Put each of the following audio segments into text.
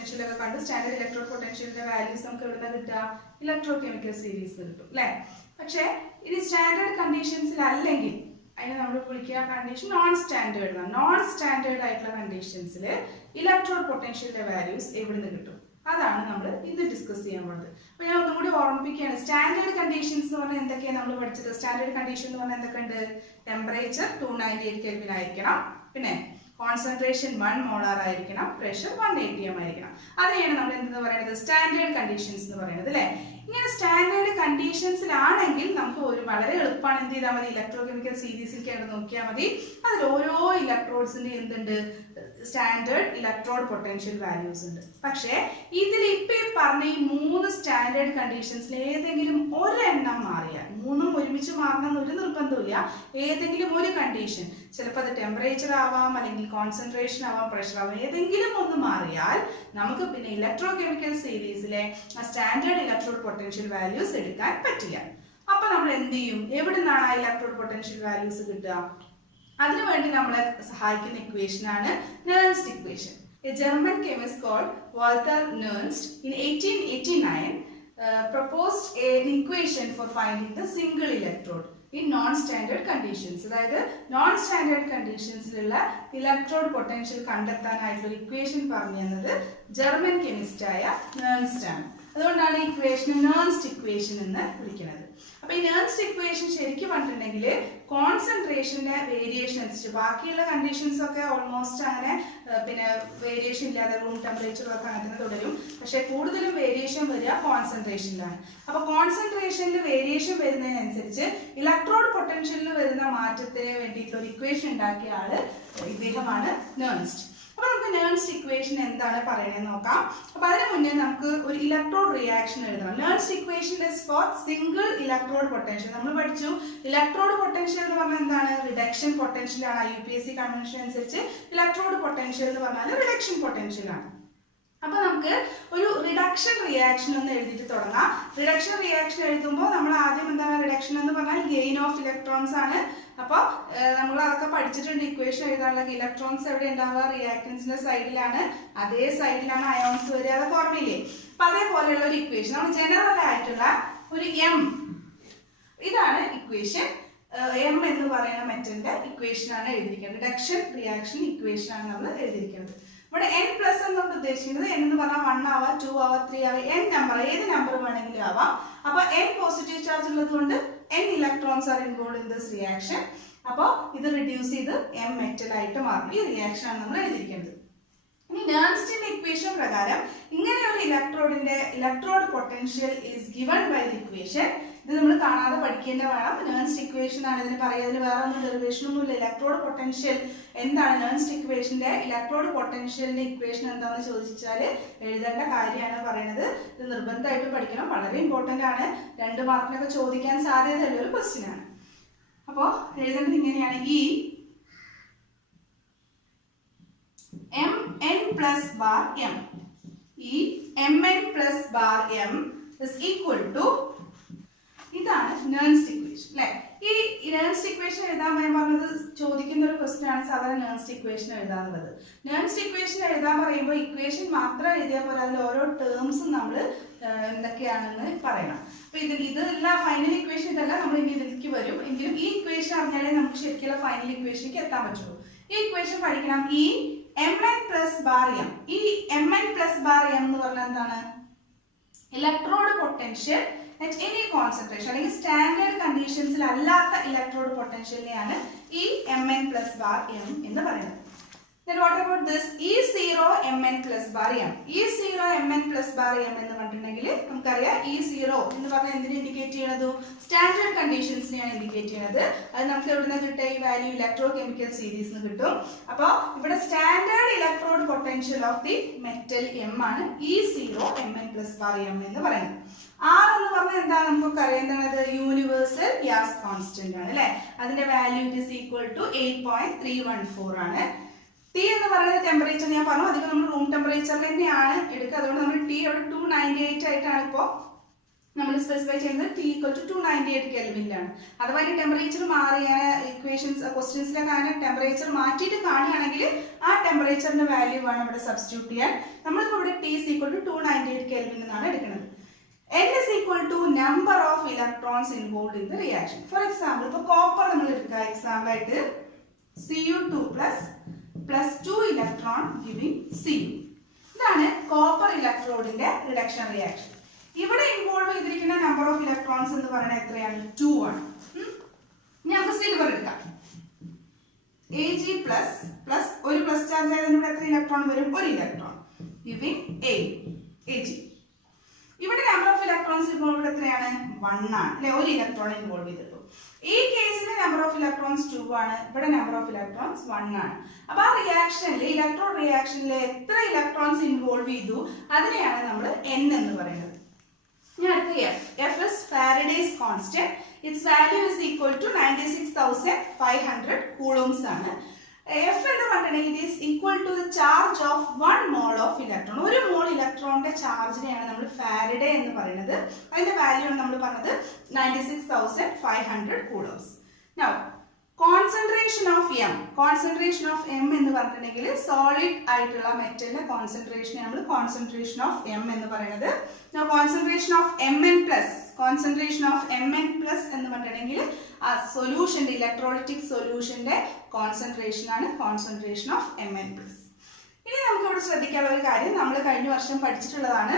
Potential ഒക്കെ കണ്ടു. Standard electrode പൊട്ടൻഷ്യലിന്റെ values നമുക്ക് എവിടെ നിന്ന് കിട്ടുക? ഇലക്ട്രോകെമിക്കൽ സീരീസ് കിട്ടും അല്ലേ? പക്ഷേ ഇത് സ്റ്റാൻഡേർഡ് കണ്ടീഷൻസിൽ അല്ലെങ്കിൽ അതിന് നമ്മൾ വിളിക്കുക കണ്ടീഷൻ നോൺ സ്റ്റാൻഡേർഡ് ആണ്. നോൺ സ്റ്റാൻഡേർഡ് ആയിട്ടുള്ള കണ്ടീഷൻസിൽ ഇലക്ട്രോഡ് പൊട്ടൻഷ്യലിന്റെ വാല്യൂസ് എവിടെ നിന്ന് കിട്ടും? അതാണ് നമ്മൾ ഇന്ന് ഡിസ്കസ് ചെയ്യാൻ പോകുന്നത്. അപ്പോൾ ഞാൻ ഒന്നും കൂടി ഓർമ്മിപ്പിക്കുകയാണ്. സ്റ്റാൻഡേർഡ് കണ്ടീഷൻസ് എന്ന് പറഞ്ഞാൽ എന്തൊക്കെയാണ് നമ്മൾ പഠിച്ചത്? സ്റ്റാൻഡേർഡ് കണ്ടീഷൻ എന്ന് പറഞ്ഞാൽ എന്തൊക്കെയുണ്ട്? ടെമ്പറേച്ചർ 298 കെൽവിൻ ആയിരിക്കണം, പിന്നെ കോൺസെൻട്രേഷൻ 1 മോളാർ ആയിരിക്കണം, പ്രഷർ 1 atm ആയിരിക്കണം. അതെയാണ് നമ്മൾ എന്തെന്ന് പറയുന്നത്? സ്റ്റാൻഡേർഡ് കണ്ടീഷൻസ് എന്ന് പറയുന്നത് അല്ലേ? ഇങ്ങനെ സ്റ്റാൻഡേർഡ് കണ്ടീഷൻസിലാണെങ്കിൽ നമുക്ക് ഒരു വളരെ എളുപ്പമാണ്. എന്ത് ചെയ്താൽ മതി? ഇലക്ട്രോകെമിക്കൽ സീരീസിലേക്ക് നോക്കിയാൽ മതി. അതിൽ ഓരോ ഇലക്ട്രോഡ്സിന്റെ എന്തുണ്ട്? സ്റ്റാൻഡേർഡ് ഇലക്ട്രോഡ് പൊട്ടൻഷ്യൽ വാല്യൂസ് ഉണ്ട്. പക്ഷേ ഇതിൽ ഇപ്പൊ ഈ പറഞ്ഞ ഈ 3 സ്റ്റാൻഡേർഡ് കണ്ടീഷൻസിൽ ഏതെങ്കിലും ഒരെണ്ണം മാറിയാൽ, 3ഉം ഒരുമിച്ച് മാറണം ഒരു നിർബന്ധമില്ല, ഏതെങ്കിലും ഒരു കണ്ടീഷൻ, ചിലപ്പോൾ അത് ടെമ്പറേച്ചർ ആവാം, അല്ലെങ്കിൽ കോൺസെൻട്രേഷൻ ആവാം, പ്രഷർ ആവാം, ഏതെങ്കിലും ഒന്ന് മാറിയാൽ നമുക്ക് പിന്നെ ഇലക്ട്രോകെമിക്കൽ സീരീസിലെ സ്റ്റാൻഡേർഡ് ഇലക്ട്രോഡ് പൊട്ടൻഷ്യൽ വാല്യൂസ് എടുക്കാൻ പറ്റില്ല. അപ്പൊ നമ്മൾ എന്ത് ചെയ്യും? എവിടെ നിന്നാണ് ആ ഇലക്ട്രോഡ് പൊട്ടൻഷ്യൽ വാല്യൂസ് കിട്ടുക? അതിനുവേണ്ടി നമ്മളെ സഹായിക്കുന്ന ഇക്വേഷൻ ആണ് Nernst equation. A German chemist called Walther Nernst in 1889 proposed an equation for finding the single electrode in non-standard conditions. അതായത് നോൺ സ്റ്റാൻഡേർഡ് കണ്ടീഷൻസിലുള്ള ഇലക്ട്രോഡ് പൊട്ടൻഷ്യൽ കണ്ടെത്താനായിട്ടുള്ള ഇക്വേഷൻ പറഞ്ഞു തന്നത് ജർമ്മൻ കെമിസ്റ്റായ നേൺസ്റ്റ് ആണ്. അതുകൊണ്ടാണ് ഈ ഇക്വേഷനെ Nernst equation എന്ന് വിളിക്കുന്നത്. അപ്പൊ ഈ Nernst equation ശരിക്കും പറഞ്ഞിട്ടുണ്ടെങ്കിൽ കോൺസെൻട്രേഷന്റെ വേരിയേഷൻ അനുസരിച്ച്, ബാക്കിയുള്ള കണ്ടീഷൻസ് ഒക്കെ ഓൾമോസ്റ്റ് അങ്ങനെ പിന്നെ വേരിയേഷൻ ഇല്ലാതെ റൂം ടെമ്പറേച്ചറും ഒക്കെ അങ്ങനെ തുടരും. പക്ഷെ കൂടുതലും വേരിയേഷൻ വരിക കോൺസെൻട്രേഷനിലാണ്. അപ്പൊ കോൺസെൻട്രേഷനിൽ വേരിയേഷൻ വരുന്നതിനനുസരിച്ച് ഇലക്ട്രോഡ് പൊട്ടൻഷ്യലിൽ വരുന്ന മാറ്റത്തിന് വേണ്ടിയിട്ടുള്ള ഒരു ഇക്വേഷൻ ഉണ്ടാക്കിയ ആള് ഇദ്ദേഹമാണ് Nernst. അപ്പൊ നമുക്ക് Nernst equation എന്താണ് പറയുന്നത് നോക്കാം. അപ്പൊ അതിന് മുന്നേ നമുക്ക് ഒരു ഇലക്ട്രോഡ് റിയാക്ഷൻ എഴുതണം. Nernst equation is for single electrode potential. നമ്മൾ പഠിച്ചു ഇലക്ട്രോഡ് പൊട്ടൻഷ്യൽ എന്ന് പറഞ്ഞാൽ എന്താണ്? റിഡക്ഷൻ പൊട്ടൻഷ്യൽ ആണ്. UPSC കൺവെൻഷൻ അനുസരിച്ച് ഇലക്ട്രോഡ് പൊട്ടൻഷ്യൽ എന്ന് പറഞ്ഞാൽ റിഡക്ഷൻ പൊട്ടൻഷ്യൽ ആണ്. അപ്പൊ നമുക്ക് ഒരു റിഡക്ഷൻ റിയാക്ഷൻ ഒന്ന് എഴുതിയിട്ട് തുടങ്ങാം. റിഡക്ഷൻ റിയാക്ഷൻ എഴുതുമ്പോൾ നമ്മൾ ആദ്യം എന്താണ്? റിഡക്ഷൻ എന്ന് പറഞ്ഞാൽ ഗെയിൻ ഓഫ് ഇലക്ട്രോൺസ് ആണ്. അപ്പോൾ നമ്മൾ അതൊക്കെ പഠിച്ചിട്ടുണ്ട്. ഇക്വേഷൻ എഴുതാനുള്ള ഇലക്ട്രോൺസ് എവിടെ ഉണ്ടാവുക? റിയാക്ടൻസിന്റെ സൈഡിലാണ്. അതേ സൈഡിലാണ് അയോൺസ് വരിക. അതൊക്കെ ഓർമ്മയില്ലേ? അപ്പൊ അതേപോലെയുള്ള ഒരു ഇക്വേഷൻ നമ്മൾ ജനറൽ ആയിട്ടുള്ള ഒരു M, ഇതാണ് ഇക്വേഷൻ. M എന്ന് പറയുന്ന മെറ്റലിന്റെ ഇക്വേഷൻ ആണ് എഴുതിയിരിക്കുന്നത്. റിഡക്ഷൻ റിയാക്ഷൻ ഇക്വേഷൻ ആണ് നമ്മൾ എഴുതിയിരിക്കുന്നത്. ഇവിടെ n പ്ലസ് എന്നുകൊണ്ട് ഉദ്ദേശിക്കുന്നത് n എന്ന് പറഞ്ഞാൽ 1 ആവാം, 2 ആവാം, 3 ആവാം, n നമ്പർ ഏത് നമ്പർ വേണമെങ്കിലും ആവാം. അപ്പൊ n പോസിറ്റീവ് ചാർജ് ഉള്ളതുകൊണ്ട് n electrons are involve in this reaction. അപ്പോൾ ഇത് റിഡ്യൂസ് ചെയ്ത് m മെറ്റൽ ആയിട്ട് മാറും. ഈ റിയാക്ഷൻ ആണ് നമ്മൾ എഴുതിയിരിക്കുന്നത്. ഇനി Nernstന്റെ ഇക്വേഷൻ പ്രകാരം ഇങ്ങനെ ഒരു ഇലക്ട്രോഡിന്റെ electrode potential is given by the equation. ഇത് നമ്മൾ കാണാതെ പഠിക്കേണ്ട വേണം. Nernst equation ആണ് ഇതിന് പറയുക. ഇതിന് വേറെ ഒന്നും ഡെറിവേഷൻ ഒന്നുമില്ല. ഇലക്ട്രോഡ് പൊട്ടൻഷ്യൽ എന്താണ്? Nernst equationന്റെ ഇലക്ട്രോഡ് പൊട്ടൻഷ്യലിന്റെ ഇക്വേഷൻ എന്താണെന്ന് ചോദിച്ചാൽ എഴുതേണ്ട കാര്യമാണ് പറയുന്നത്. ഇത് നിർബന്ധമായിട്ട് പഠിക്കണം. വളരെ ഇമ്പോർട്ടന്റ് ആണ്. 2 മാർക്കിനൊക്കെ ചോദിക്കാൻ സാധ്യതയുള്ള ഒരു ക്വസ്റ്റ്യൻ ആണ്. അപ്പോൾ എഴുതേണ്ടത് ഇങ്ങനെയാണ്: ഈ mn plus bar m, ഈ mn plus bar m is equal to, ഇതാണ് Nernst equation അല്ലേ? ഈ Nernst equation എഴുതാൻ പറഞ്ഞത് ചോദിക്കുന്ന ഒരു ക്വസ്റ്റ്യൻ ആണ് സാധാരണ Nernst equation എഴുതാനുള്ളത്. Nernst equation എഴുതാൻ പറയുമ്പോൾ ഇക്വേഷൻ മാത്രം എഴുതിയാൽ പോലെ അതിൽ ഓരോ ടേംസും നമ്മൾ എന്തൊക്കെയാണെന്ന് പറയണം. അപ്പൊ ഇതെല്ലാം ഫൈനൽ ഇക്വേഷൻ ഇതല്ല, നമ്മൾ ഇനി ഇതിലേക്ക് വരും. എങ്കിലും ഈ ഇക്വേഷൻ അറിഞ്ഞാലേ നമുക്ക് ശരിക്കുള്ള ഫൈനൽ ഇക്വേഷനിലേക്ക് എത്താൻ പറ്റുള്ളൂ. ഈ ഇക്വേഷൻ പഠിക്കണം. ഈ mn plus bar m, ഈ mn plus bar m എന്ന് പറഞ്ഞാൽ എന്താണ്? Electrode potential at any concentration അല്ലെങ്കിൽ സ്റ്റാൻഡേർഡ് കണ്ടീഷൻസിൽ അല്ലാത്ത ഇലക്ട്രോഡ് പൊട്ടൻഷ്യലിനെയാണ് ഈ mn plus bar m എന്ന് പറയുന്നത്. Then what about this E0 mn plus bar m? E0 mn plus bar m എന്ന് പറഞ്ഞിട്ടുണ്ടെങ്കിൽ നമുക്കറിയാം E0 എന്ന് പറഞ്ഞാൽ എന്തിനെ ഇൻഡിക്കേറ്റ് ചെയ്യണത്? സ്റ്റാൻഡേർഡ് കണ്ടീഷൻസിനെയാണ് ഇൻഡിക്കേറ്റ് ചെയ്യുന്നത്. അത് നമുക്ക് എവിടെ നിന്ന് കിട്ടുക? ഈ വാല്യൂ ഇലക്ട്രോകെമിക്കൽ സീരീസ് നിന്ന് കിട്ടും. അപ്പോൾ ഇവിടെ standard electrode potential of the metal m ആണ് E0 mn plus bar m എന്ന് പറയുന്നത്. R എന്ന് പറഞ്ഞാൽ എന്താ? നമുക്ക് അറിയേണ്ടത് യൂണിവേഴ്സൽ ഗ്യാസ് കോൺസ്റ്റന്റ് ആണ് അല്ലെ? അതിന്റെ വാല്യൂ ഇസ് ഈക്വൽ ടു 8.314 ആണ്. T എന്ന് പറയുന്നത് ടെമ്പറേച്ചർ ഞാൻ പറഞ്ഞു. അധികം നമ്മൾ റൂം ടെമ്പറേച്ചറിൽ തന്നെയാണ് എടുക്കുക. അതുകൊണ്ട് നമ്മൾ T അവിടെ 298 ആയിട്ടാണ് ഇപ്പോൾ നമ്മൾ സ്പെസിഫൈ ചെയ്യുന്നത് T equal to 298 കെൽവിനിലാണ്. അഥവാ ഈ ടെമ്പറേച്ചർ മാറി ഇക്വേഷൻസ് ക്വസ്റ്റ്യൻസിലൊക്കെ അങ്ങനെ ടെമ്പറേച്ചർ മാറ്റിയിട്ട് കാണുകയാണെങ്കിൽ ആ ടെമ്പറേച്ചറിന്റെ വാല്യൂ വേണം ഇവിടെ സബ്സ്റ്റിറ്റ്യൂട്ട് ചെയ്യാൻ. നമ്മളിപ്പോൾ ഇവിടെ T is equal to 298 kelvin എന്നാണ് എടുക്കുന്നത്. N is equal to number of electrons involved in the reaction. For example, ഇപ്പോൾ കോപ്പർ നമ്മൾ എടുക്കുക എക്സാമ്പിൾ ആയിട്ട് Cu2 plus 2 electron giving Cu. ഇതാണ് കോപ്പർ ഇലക്ട്രോഡിന്റെ റിഡക്ഷൻ റിയാക്ഷൻ. ഇവിടെ ഇൻവോൾവ് ചെയ്തിരിക്കുന്ന നമ്പർ ഓഫ് ഇലക്ട്രോൺസ് എന്ന് പറയുന്നത് എത്രയാണ്? 2 ആണ്. ഇനി നമുക്ക് സിൽവർ എടുക്കാം. Ag പ്ലസ് ഒരു പ്ലസ് ചാർജ് ആയതിന് ഇവിടെ എത്ര ഇലക്ട്രോൺ വരും? ഒരു ഇലക്ട്രോൺ ഗിവിംഗ് Ag. ഇവിടെ നമ്പർ ഓഫ് ഇലക്ട്രോൺസ് ഇൻവോൾവ് എത്രയാണ്? 1 ആണ് അല്ലെ, ഒരു ഇലക്ട്രോൺ ഇൻവോൾവ് ചെയ്തിട്ടുള്ളൂ. ഈ കേസിൽ നമ്പർ ഓഫ് ഇലക്ട്രോൺസ് 2 ആണ്, ഇവിടെ നമ്പർ ഓഫ് ഇലക്ട്രോൺസ് 1 ആണ്. അപ്പൊ ആ റിയാക്ഷനിൽ ഇലക്ട്രോൺ റിയാക്ഷനിൽ എത്ര ഇലക്ട്രോൺസ് ഇൻവോൾവ് ചെയ്തു അതിനെയാണ് നമ്മൾ N എന്ന് പറയുന്നത്. F is Faraday's constant. Its value is equal to 96,500 coulombs ആണ്. F എന്ന് പറഞ്ഞാൽ it is equal to the charge of 1 mole of electron. ഒരു മോൾ ഇലക്ട്രോണിന്റെ ചാർജിനെയാണ് നമ്മൾ ഫാരഡേ എന്ന് പറയുന്നത്. അതിന്റെ വാല്യൂ ആണ് നമ്മൾ പറഞ്ഞത് 96,500 coulombs. Now concentration of M എന്ന് പറഞ്ഞിട്ടുണ്ടെങ്കിൽ സോളിഡ് ആയിട്ടുള്ള മെറ്റലിന്റെ കോൺസെൻട്രേഷൻ നമ്മൾ കോൺസെൻട്രേഷൻ ഓഫ് M എന്ന് പറയുന്നത്. കോൺസെൻട്രേഷൻ ഓഫ് Mn പ്ലസ് എന്ന് പറഞ്ഞിട്ടുണ്ടെങ്കിൽ ആ സൊല്യൂഷന്റെ ഇലക്ട്രോളിറ്റിക് സൊല്യൂഷന്റെ കോൺസെൻട്രേഷൻ ആണ് കോൺസെൻട്രേഷൻ ഓഫ് Mn പ്ലസ്. ഇനി നമുക്ക് ഇവിടെ ശ്രദ്ധിക്കാനുള്ള ഒരു കാര്യം നമ്മൾ കഴിഞ്ഞ വർഷം പഠിച്ചിട്ടുള്ളതാണ്.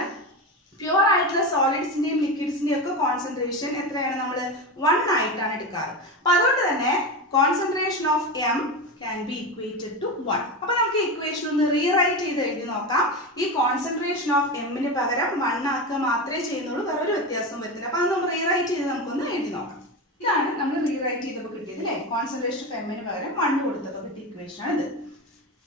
പ്യുവർ ആയിട്ടുള്ള സോളിഡ്സിന്റെയും ലിക്വിഡ്സിന്റെയും ഒക്കെ കോൺസെൻട്രേഷൻ എത്രയാണ്? നമ്മൾ 1 ആയിട്ടാണ് എടുക്കാറ്. അപ്പൊ അതുകൊണ്ട് തന്നെ concentration of M can be equated to 1. അപ്പൊ നമുക്ക് ഇക്വേഷൻ ഒന്ന് റീറൈറ്റ് ചെയ്ത് എഴുതി നോക്കാം. ഈ കോൺസെൻട്രേഷൻ ഓഫ് M പകരം 1 ആക്കുക മാത്രമേ ചെയ്യുന്നുള്ളൂ, വേറെ ഒരു വ്യത്യാസവും വരുന്നില്ല. അപ്പൊ അത് നമ്മൾ റീറൈറ്റ് ചെയ്ത് നമുക്കൊന്ന് എഴുതി നോക്കാം. ഇതാണ് നമ്മൾ റീറൈറ്റ് ചെയ്തപ്പോൾ കിട്ടിയത് അല്ലേ, കോൺസെൻട്രേഷൻ ഓഫ് M പകരം 1 കൊടുത്തപ്പോൾ കിട്ടിയ ഇക്വേഷൻ ആണ് ഇത്.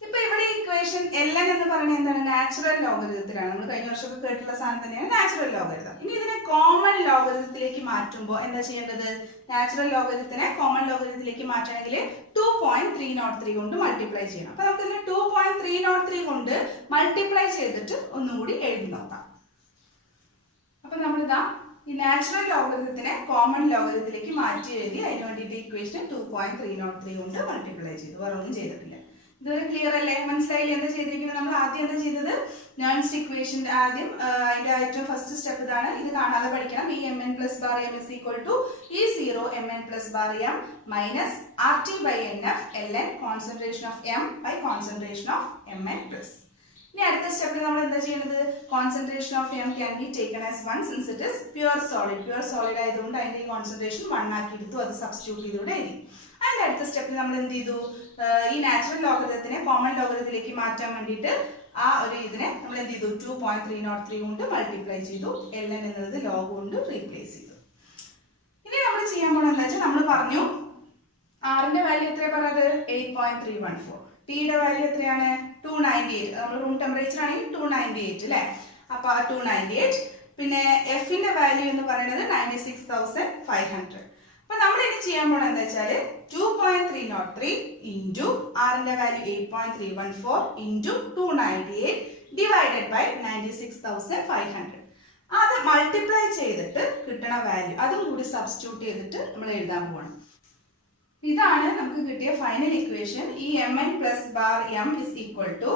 ഇപ്പൊ ഇവിടെ ഇക്വേഷൻ ln എന്ന് പറയുന്നത് എന്താണ്? നാച്ചുറൽ ലോഗരിതത്തിലാണ്. നമ്മൾ കഴിഞ്ഞ വർഷമൊക്കെ കേട്ടിട്ടുള്ള സാധനം തന്നെയാണ് നാച്ചുറൽ ലോഗരിതം. ഇനി ഇതിനെ കോമൺ ലോഗരിതത്തിലേക്ക് മാറ്റുമ്പോൾ എന്താ ചെയ്യേണ്ടത്? നാച്ചുറൽ ലോഗരിതത്തിനെ കോമൺ ലോഗരിതത്തിലേക്ക് മാറ്റണമെങ്കിൽ 2.303 കൊണ്ട് മൾട്ടിപ്ലൈ ചെയ്യണം. അപ്പൊ നമുക്ക് ഇതിനെ 2.303 കൊണ്ട് മൾട്ടിപ്ലൈ ചെയ്തിട്ട് ഒന്നും കൂടി എഴുതി നോക്കാം. അപ്പൊ നമ്മളിതാ ഈ നാച്ചുറൽ ലോഗരിതത്തിനെ കോമൺ ലോഗരിതത്തിലേക്ക് മാറ്റി എഴുതി അതിന് വേണ്ടിയിട്ട് ഇക്വേഷൻ 2.303 കൊണ്ട് മൾട്ടിപ്ലൈ ചെയ്തു, വേറെ ഒന്നും ചെയ്തിട്ടില്ല. ഇതൊരു ക്ലിയർ അല്ലേ? മനസ്സിലായില്ലേ എന്താ ചെയ്തിരിക്കുന്നത്? നമ്മൾ ആദ്യം എന്താ ചെയ്തത്? നേൺസ്റ്റ് ഇക്വേഷന്റെ ആദ്യം അതിന്റെ ഏറ്റവും ഫസ്റ്റ് സ്റ്റെപ്പ് ഇതാണ്. ഇത് കാണാതെ പഠിക്കണം. ഈ Mn plus bar M is equal to E0 Mn plus bar M minus RT by NF ln concentration of M by concentration of Mn plus. ഇനി അടുത്ത സ്റ്റെപ്പിൽ നമ്മൾ എന്താ ചെയ്യുന്നത്? Concentration of M can be taken as 1 since it is pure solid ആയതുകൊണ്ട് അതിന്റെ concentration 1 ആക്കി എടുത്തു, അത് സബ്സ്റ്റിറ്റ്യൂട്ട് ചെയ്തുകൊണ്ട് എഴുതി. അതിന്റെ അടുത്ത സ്റ്റെപ്പിൽ നമ്മൾ എന്ത് ചെയ്തു? ഈ നാച്ചുറൽ ലോഗരിതത്തിനെ കോമൺ ലോഗരിതത്തിലേക്ക് മാറ്റാൻ വേണ്ടിയിട്ട് ആ ഒരു ഇതിനെ നമ്മൾ എന്ത് ചെയ്തു? 2.303 കൊണ്ട് മൾട്ടിപ്ലൈ ചെയ്തു, ln എന്നത് ലോഗ് കൊണ്ട് റീപ്ലേസ് ചെയ്തു. ഇനി നമ്മൾ ചെയ്യാൻ പോകണം എന്താ വെച്ചാൽ നമ്മൾ പറഞ്ഞു R-ന്റെ വാല്യൂ എത്രയാണ് പറഞ്ഞത്? 8.314. T-യുടെ വാല്യൂ എത്രയാണ്? 298. നമ്മൾ റൂം ടെമ്പറേച്ചർ ആണെങ്കിൽ 298 അല്ലേ? അപ്പൊ 298. പിന്നെ F-ന്റെ വാല്യൂ എന്ന് പറയുന്നത് 96,500. അപ്പൊ നമ്മൾ ഇനി ചെയ്യാൻ പോണത് എന്താ വെച്ചാല് 2.303 ഇൻറ്റു R-ന്റെ വാല്യൂ 8.314 ഇൻറ്റു 298 ഡിവൈഡഡ് ബൈ 96,500. അത് മൾട്ടിപ്ലൈ ചെയ്തിട്ട് കിട്ടണ വാല്യൂ അതും കൂടി സബ്സ്റ്റിറ്റ്യൂട്ട് ചെയ്തിട്ട് നമ്മൾ എഴുതാൻ പോകണം. ഇതാണ് നമുക്ക് കിട്ടിയ ഫൈനൽ ഇക്വേഷൻ. ഈ Mn plus bar M is equal to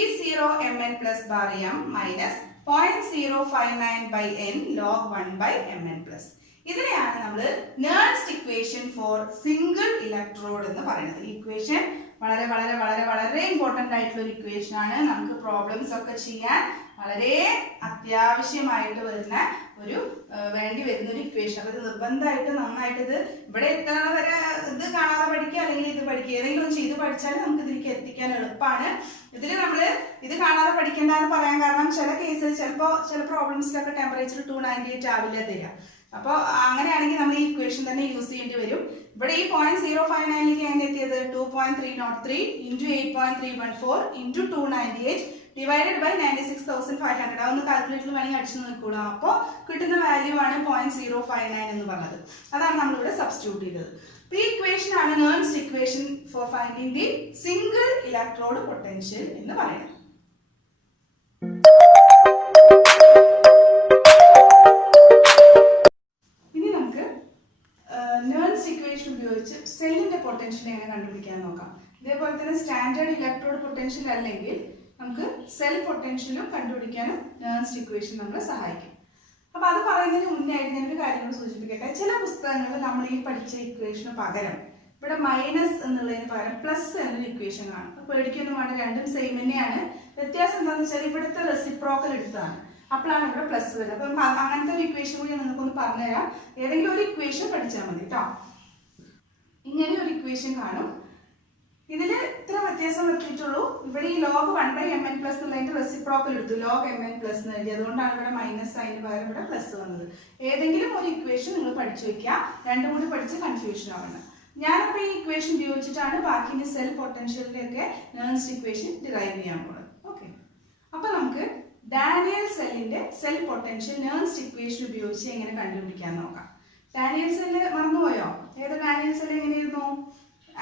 E0 Mn plus bar M minus 0.059 by N log 1 by Mn plus. ഇതിനെയാണ് നമ്മൾ Nernst equation for single electrode എന്ന് പറയുന്നത്. ഈ ഇക്വേഷൻ വളരെ വളരെ വളരെ വളരെ ഇമ്പോർട്ടൻ്റ് ആയിട്ടുള്ള ഒരു ഇക്വേഷൻ ആണ്. നമുക്ക് പ്രോബ്ലംസ് ഒക്കെ ചെയ്യാൻ വളരെ അത്യാവശ്യമായിട്ട് വരുന്ന വേണ്ടി വരുന്ന ഒരു ഇക്വേഷൻ. അപ്പോൾ ഇത് നിർബന്ധമായിട്ട് നന്നായിട്ട് ഇത് ഇവിടെ എത്തണ വരെ ഇത് കാണാതെ പഠിക്കുക, അല്ലെങ്കിൽ ഇത് പഠിക്കുക, ഏതെങ്കിലും ചെയ്ത് പഠിച്ചാൽ നമുക്ക് ഇതിലേക്ക് എത്തിക്കാൻ എളുപ്പമാണ്. ഇതിൽ നമ്മൾ ഇത് കാണാതെ പഠിക്കേണ്ട എന്ന് പറയാൻ കാരണം ചില കേസിൽ ചില പ്രോബ്ലംസിലൊക്കെ ടെമ്പറേച്ചർ 298 ആവില്ല തരിക. അപ്പോൾ അങ്ങനെയാണെങ്കിൽ നമ്മൾ ഈ ഇക്വേഷൻ തന്നെ യൂസ് ചെയ്യേണ്ടി വരും. ഇവിടെ ഈ 0.059ലേക്ക് ഞാൻ എത്തിയത് 2.303 ഇൻറ്റു 8.314 ഇൻറ്റു 298 ഡിവൈഡഡ് ബൈ 96,500. അതൊന്ന് കാൽക്കുലേറ്ററിൽ വേണമെങ്കിൽ അടിച്ചു നോക്കൂടാ. അപ്പോൾ കിട്ടുന്ന വാല്യൂ ആണ് 0.059 എന്ന് പറഞ്ഞത്. അതാണ് നമ്മളിവിടെ സബ്സ്റ്റിറ്റ്യൂട്ട് ചെയ്തത്. ഈ ഇക്വേഷൻ ആണ് Nernst equation for finding the single electrode potential എന്ന് പറയുന്നത്. ഉപയോഗിച്ച് സെല്ലിന്റെ പൊട്ടൻഷ്യൽ എങ്ങനെ കണ്ടുപിടിക്കാൻ നോക്കാം. ഇതേപോലെ തന്നെ സ്റ്റാൻഡേർഡ് ഇലക്ട്രോഡ് പൊട്ടൻഷ്യൽ അല്ലെങ്കിൽ നമുക്ക് സെൽ പൊട്ടൻഷ്യലും കണ്ടുപിടിക്കാനും നെർൻസ്റ്റ് ഇക്വേഷൻ നമ്മളെ സഹായിക്കും. അപ്പൊ അത് പറയുന്നതിന് മുന്നേ ആയിട്ട് ഞാനൊരു കാര്യങ്ങൾ സൂചിപ്പിക്കട്ടെ. ചില പുസ്തകങ്ങളിൽ നമ്മൾ ഈ പഠിച്ച ഇക്വേഷന് പകരം ഇവിടെ മൈനസ് എന്നുള്ളതിന് പകരം പ്ലസ് എന്നൊരു ഇക്വേഷൻ കാണും. അപ്പൊ പേടിക്കൊന്നും വേണ്ട, രണ്ടും സെയിം തന്നെയാണ്. വ്യത്യാസം എന്താണെന്ന് വെച്ചാൽ ഇവിടുത്തെ റെസിപ്രോക്കൽ എടുത്തതാണ്, അപ്പോഴാണ് ഇവിടെ പ്ലസ് വരുന്നത്. അപ്പൊ നമുക്ക് അങ്ങനത്തെ ഒരു ഇക്വേഷൻ കൂടി നിങ്ങൾക്കൊന്ന് പറഞ്ഞുതരാം. ഏതെങ്കിലും ഒരു ഇക്വേഷൻ പഠിച്ചാൽ മതി കേട്ടോ. ഇങ്ങനെ ഒരു ഇക്വേഷൻ കാണും. ഇതിൽ ഇത്ര വ്യത്യാസം വരുത്തിയിട്ടുള്ളൂ. ഇവിടെ ഈ ലോഗ് 1/mn പ്ലസ് എന്നുള്ളതിന്റെ റെസിപ്രോക്കൽ എടുത്തു, ലോഗ് mn പ്ലസ് എന്ന് എഴുതി. അതുകൊണ്ടാണ് ഇവിടെ മൈനസ് സൈന് പകരം ഇവിടെ പ്ലസ് വന്നത്. ഏതെങ്കിലും ഒരു ഇക്വേഷൻ നിങ്ങൾ പഠിച്ചു വെക്കുക, രണ്ടും കൂടി പഠിച്ച് കൺഫ്യൂഷൻ ആവണം. ഞാനിപ്പോൾ ഈ ഇക്വേഷൻ ഉപയോഗിച്ചിട്ടാണ് ബാക്കി സെൽ പൊട്ടൻഷ്യലിന്റെ ഒക്കെ നെർൻസ്റ്റ് ഇക്വേഷൻ ഡിറൈവ് ചെയ്യാൻ പോകുന്നത്. ഓക്കെ, അപ്പൊ നമുക്ക് ഡാനിയൽ സെല്ലിന്റെ സെൽ പൊട്ടൻഷ്യൽ നെർൻസ്റ്റ് ഇക്വേഷൻ ഉപയോഗിച്ച് എങ്ങനെ കണ്ടുപിടിക്കാൻ നോക്കാം. ഡാനിയൽ സെല്ല് മറന്നുപോയോ? ഏത് ഡാനിയൽ സെല്ല് എങ്ങനെയായിരുന്നു?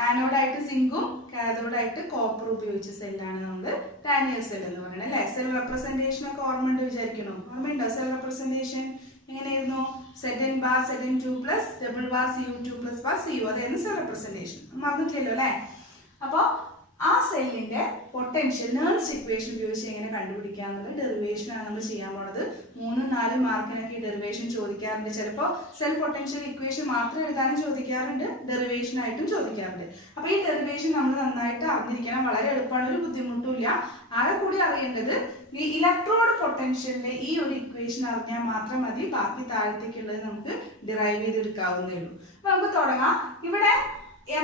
ആനോഡായിട്ട് സിങ്കും കാഥോഡായിട്ട് കോപ്പർ ഉപയോഗിച്ച സെല്ലാണ് നമ്മൾ ഡാനിയൽ സെൽ എന്ന് പറയുന്നത് അല്ലേ. സെൽ റെപ്രസെന്റേഷൻ ഒക്കെ ഓർമ്മയുണ്ട് വിചാരിക്കണോ? ഓർമ്മയുണ്ടോ? സെൽ റെപ്രസെന്റേഷൻ എങ്ങനെയായിരുന്നു? ZN bar ZN2 plus double bar CU2 plus bar CU, അതായിരുന്നു സെൽ റെപ്രസെന്റേഷൻ. മറന്നിട്ടില്ലല്ലോ അല്ലേ? അപ്പോൾ ആ സെല്ലിന്റെ പൊട്ടൻഷ്യൽ നെർൻസ്റ്റ് ഇക്വേഷൻ ഉപയോഗിച്ച് എങ്ങനെ കണ്ടുപിടിക്കുക എന്നുള്ള ഡെറിവേഷൻ ആണ് നമ്മൾ ചെയ്യാൻ പോണത്. 3-4 മാർക്കിനൊക്കെ ഈ ഡെറിവേഷൻ ചോദിക്കാറുണ്ട്. ചിലപ്പോൾ സെൽ പൊട്ടൻഷ്യൽ ഇക്വേഷൻ മാത്രം എഴുതാനും ചോദിക്കാറുണ്ട്, ഡെറിവേഷൻ ആയിട്ടും ചോദിക്കാറുണ്ട്. അപ്പൊ ഈ ഡെറിവേഷൻ നമ്മൾ നന്നായിട്ട് അറിഞ്ഞിരിക്കണം. വളരെ എളുപ്പമാണ്, ഒരു ബുദ്ധിമുട്ടുമില്ല. ആകെ കൂടി അറിയേണ്ടത് ഈ ഇലക്ട്രോഡ് പൊട്ടൻഷ്യലിന്റെ ഈ ഒരു ഇക്വേഷൻ അറിഞ്ഞാൽ മാത്രം മതി. ബാക്കി താഴത്തേക്കുള്ളത് നമുക്ക് ഡിറൈവ് ചെയ്തെടുക്കാവുന്നേ ഉള്ളൂ. അപ്പൊ നമുക്ക് തുടങ്ങാം. ഇവിടെ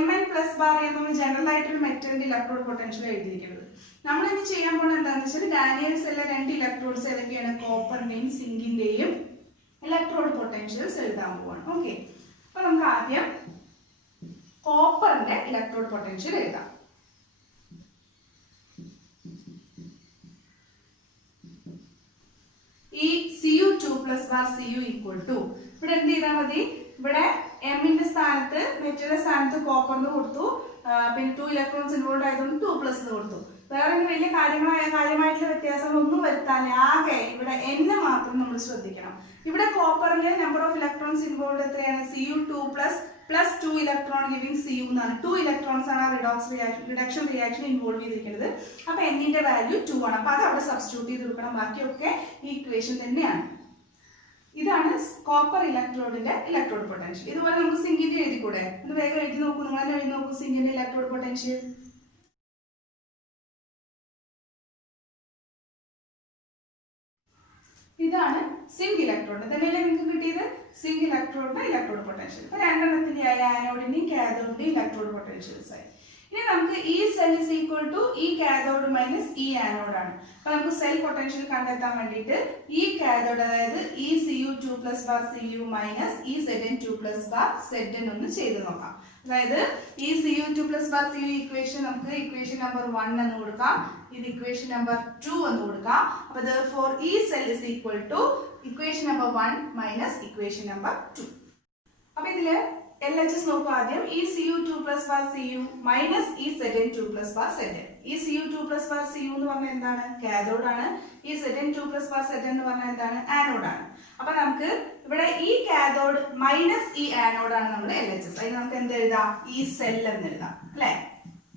mn പ്ലസ് ബാർ നമ്മൾ ജനറൽ ആയിട്ടൊരു മെറ്റലിന്റെ ഇലക്ട്രോഡ് പൊട്ടൻഷ്യൽ എഴുതിയിരിക്കുന്നത്. നമ്മൾ ഇനി ചെയ്യാൻ പോകുന്നത് എന്താണെന്ന് വെച്ചാൽ ഡാനിയൽ സെല്ലിലെ 2 ഇലക്ട്രോഡ്സ് ഏതൊക്കെയാണ്? കോപ്പറിന്റെയും സിങ്കിന്റെയും ഇലക്ട്രോഡ് പൊട്ടൻഷ്യൽസ് എഴുതാൻ പോവാണ്. ഓക്കെ, അപ്പൊ നമുക്ക് ആദ്യം കോപ്പറിന്റെ ഇലക്ട്രോഡ് പൊട്ടൻഷ്യൽ എഴുതാം. ഈ CU2 plus bar CU equal to ഇവിടെ എന്ത് ചെയ്താൽ മതി? ഇവിടെ എമ്മിന്റെ സ്ഥാനത്ത് മെറ്റലിന്റെ സ്ഥാനത്ത് കോപ്പറിന് കൊടുത്തു, പിന്നെ 2 ഇലക്ട്രോൺസ് ഇൻവോൾവ് ആയതുകൊണ്ട് 2+ കൊടുത്തു. വേറെ വലിയ കാര്യമായിട്ടുള്ള വ്യത്യാസങ്ങളൊന്നും വരുത്താൻ ആകെ ഇവിടെ n മാത്രം നമ്മൾ ശ്രദ്ധിക്കണം. ഇവിടെ കോപ്പറിലെ നമ്പർ ഓഫ് ഇലക്ട്രോൺസ് ഇൻവോൾവ് എത്രയാണ്? CU2 plus 2 electron giving CU എന്നാണ്. 2 ഇലക്ട്രോൺസ് ആണ് റിഡക്ഷൻ റിയാക്ഷൻ ഇൻവോൾവ് ചെയ്തിരിക്കുന്നത്. അപ്പൊ n-ന്റെ വാല്യൂ 2 ആണ്. അപ്പൊ അത് അവിടെ സബ്സ്റ്റിറ്റ്യൂട്ട് ചെയ്ത് കൊടുക്കണം. ബാക്കിയൊക്കെ ഈ ഇക്വേഷൻ തന്നെയാണ്. ഇതാണ് കോപ്പർ ഇലക്ട്രോഡിന്റെ ഇലക്ട്രോഡ് പൊട്ടൻഷ്യൽ. ഇതുപോലെ നമുക്ക് സിങ്കിന്റെ എഴുതിക്കൂടെ? ഒന്ന് വേഗം എഴുതി നോക്കൂ, നിങ്ങൾ തന്നെ എഴുതി നോക്കൂ സിങ്കിന്റെ ഇലക്ട്രോഡ് പൊട്ടൻഷ്യൽ. ഇതാണ് സിങ്ക് ഇലക്ട്രോഡ്. തന്നെയല്ലേ നിങ്ങൾക്ക് കിട്ടിയത്? സിങ്ക് ഇലക്ട്രോഡിന്റെ ഇലക്ട്രോഡ് പൊട്ടൻഷ്യൽ. ഇപ്പൊ രണ്ടെണ്ണത്തിന്റെ ആനോഡിന്റെയും കാഥോഡിന്റെയും ഇലക്ട്രോഡ് പൊട്ടൻഷ്യൽസ് ആയി. ഇനി നമുക്ക് ഈ സെൽ ഇസ് ഈക്വൽ ടു ഈ കാഥോഡ് മൈനസ് ഈ ആനോഡ് ആണ്. അപ്പൊ നമുക്ക് സെൽ പൊട്ടൻഷ്യൽ കണ്ടെത്താൻ വേണ്ടിയിട്ട് ഈ കാഥോഡ്, അതായത് ഈ CU2 plus bar CU minus ഈ ZN2 പ്ലസ് ബാർ ZN ഒന്ന് ചെയ്ത് നോക്കാം. അതായത് ഈ CU2 plus bar CU equation നമുക്ക് ഇക്വേഷൻ നമ്പർ 1 എന്ന് കൊടുക്കാം, ഇത് ഇക്വേഷൻ നമ്പർ 2 എന്ന് കൊടുക്കാം. അപ്പൊ therefore ഈ cell is equal to equation number 1 minus equation number 2. അപ്പൊ ഇതില് LHS നോക്കൂ ആദ്യം. ഈ CU2 plus bar CU minus ഈ ZN2 പ്ലസ് ബാർ ZN. ഈ CU2 പ്ലസ് ബാർ CU എന്ന് പറഞ്ഞാൽ എന്താണ്? കാഥോഡ് ആണ്. ഈ ZN2 പ്ലസ് ബാർ ZN എന്ന് പറഞ്ഞാൽ എന്താണ്? ആനോഡ് ആണ്. അപ്പൊ നമുക്ക് ഇവിടെ ഈ കാഥോഡ് മൈനസ് ഈ ആനോഡ് ആണ് നമ്മൾ LHS. അതിന് നമുക്ക് എന്ത് എഴുതാം? ഈ സെൽ എന്ന് എഴുതാം അല്ലെ.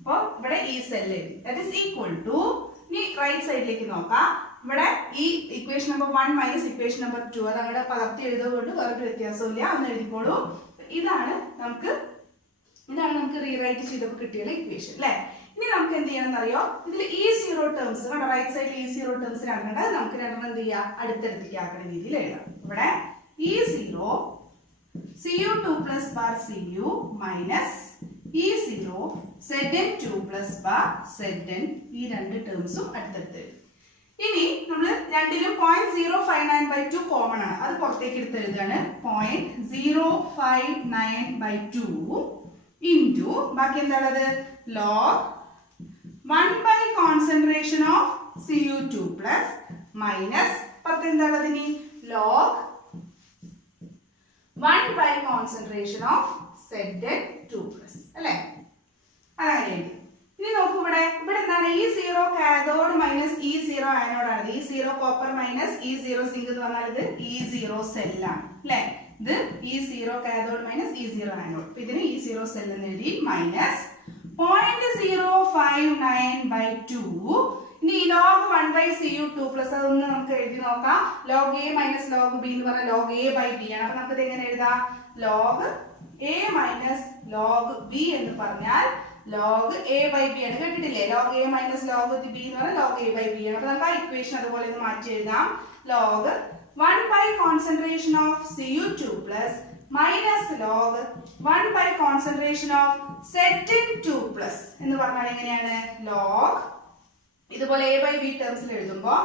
അപ്പൊ ഇവിടെ ഈ സെൽ എഴുതി, ദാറ്റ് ഈസ് ഈക്വൽ ടു. ഇനി റൈറ്റ് സൈഡിലേക്ക് നോക്കാം. ഇവിടെ ഈ equation number 1 minus equation number 2 അത് അവിടെ പകർത്തി എഴുതുകൊണ്ട് വേറൊരു വ്യത്യാസമില്ല, ഒന്ന് എഴുതിക്കോളൂ. ഇതാണ് നമുക്ക് റീറൈറ്റ് ചെയ്തപ്പോൾ കിട്ടിയുള്ള ഇക്വേഷൻ അല്ലെ. ഇനി നമുക്ക് എന്ത് ചെയ്യണം അറിയോ? ഇതിൽ E0 ടേംസ് കണ്ടോ? റൈറ്റ് സൈഡിൽ E0 ടേംസ് രണ്ടെണ്ണം, അത് നമുക്ക് രണ്ടെണ്ണം എന്ത് ചെയ്യാം? അടുത്തടുത്തേക്ക് ആക്കുന്ന രീതിയിൽ എഴുതാം. ഇവിടെ E0 CU2 plus bar CU minus E0 ZN2 plus bar ZN, ഈ രണ്ട് ടേംസും അടുത്തടുത്ത്. ഇനി നമ്മൾ രണ്ടിലും 0.059/2 കോമൺ ആണ്, അത് പുറത്തേക്ക് എടുത്ത് എഴുതാണ്. 0.059/2 ഇൻറ്റു ബാക്കി എന്താണത്? Log 1 concentration of CU2 plus minus പത്ത് എന്താണത്? ഇനി log 1 concentration of ZN2 plus അല്ലെ. അങ്ങനെ ഇനി നോക്കൂ, ഇവിടെ എന്താണ്? E0 cathode minus E0 anode ആണ്. E0 copper minus E0 zinc എന്ന് പറഞ്ഞാൽ ഇത് E0 സെല്ലാണ് അല്ലെ. ഇത് E0 cathode minus E0 anode. അപ്പൊ ഇതിന് E0 സെൽ എന്ന് എഴുതി മൈനസ് 0.059/2. ഇനി log 1/Cu2 പ്ലസ് അതൊന്ന് നമുക്ക് എഴുതി നോക്കാം. log a minus log b എന്ന് പറഞ്ഞാൽ log a by b ആണ്. അപ്പൊ നമുക്ക് ഇത് എങ്ങനെ എഴുതാം? log a minus log b എന്ന് പറഞ്ഞാൽ log a by b ആണ്. കേട്ടിട്ടില്ലേ? log a minus log b എന്ന് പറഞ്ഞാൽ log a by b ആണ്. അപ്പൊ നമുക്ക് ആ ഇക്വേഷൻ അതുപോലെ ഒന്ന് മാറ്റി എഴുതാം. log 1 by concentration of Cu2 plus minus log 1 by concentration of Zn2 plus എന്ന് പറഞ്ഞാൽ എങ്ങനെയാണ്? log ഇതുപോലെ a by b ടേംസിൽ എഴുതുമ്പോൾ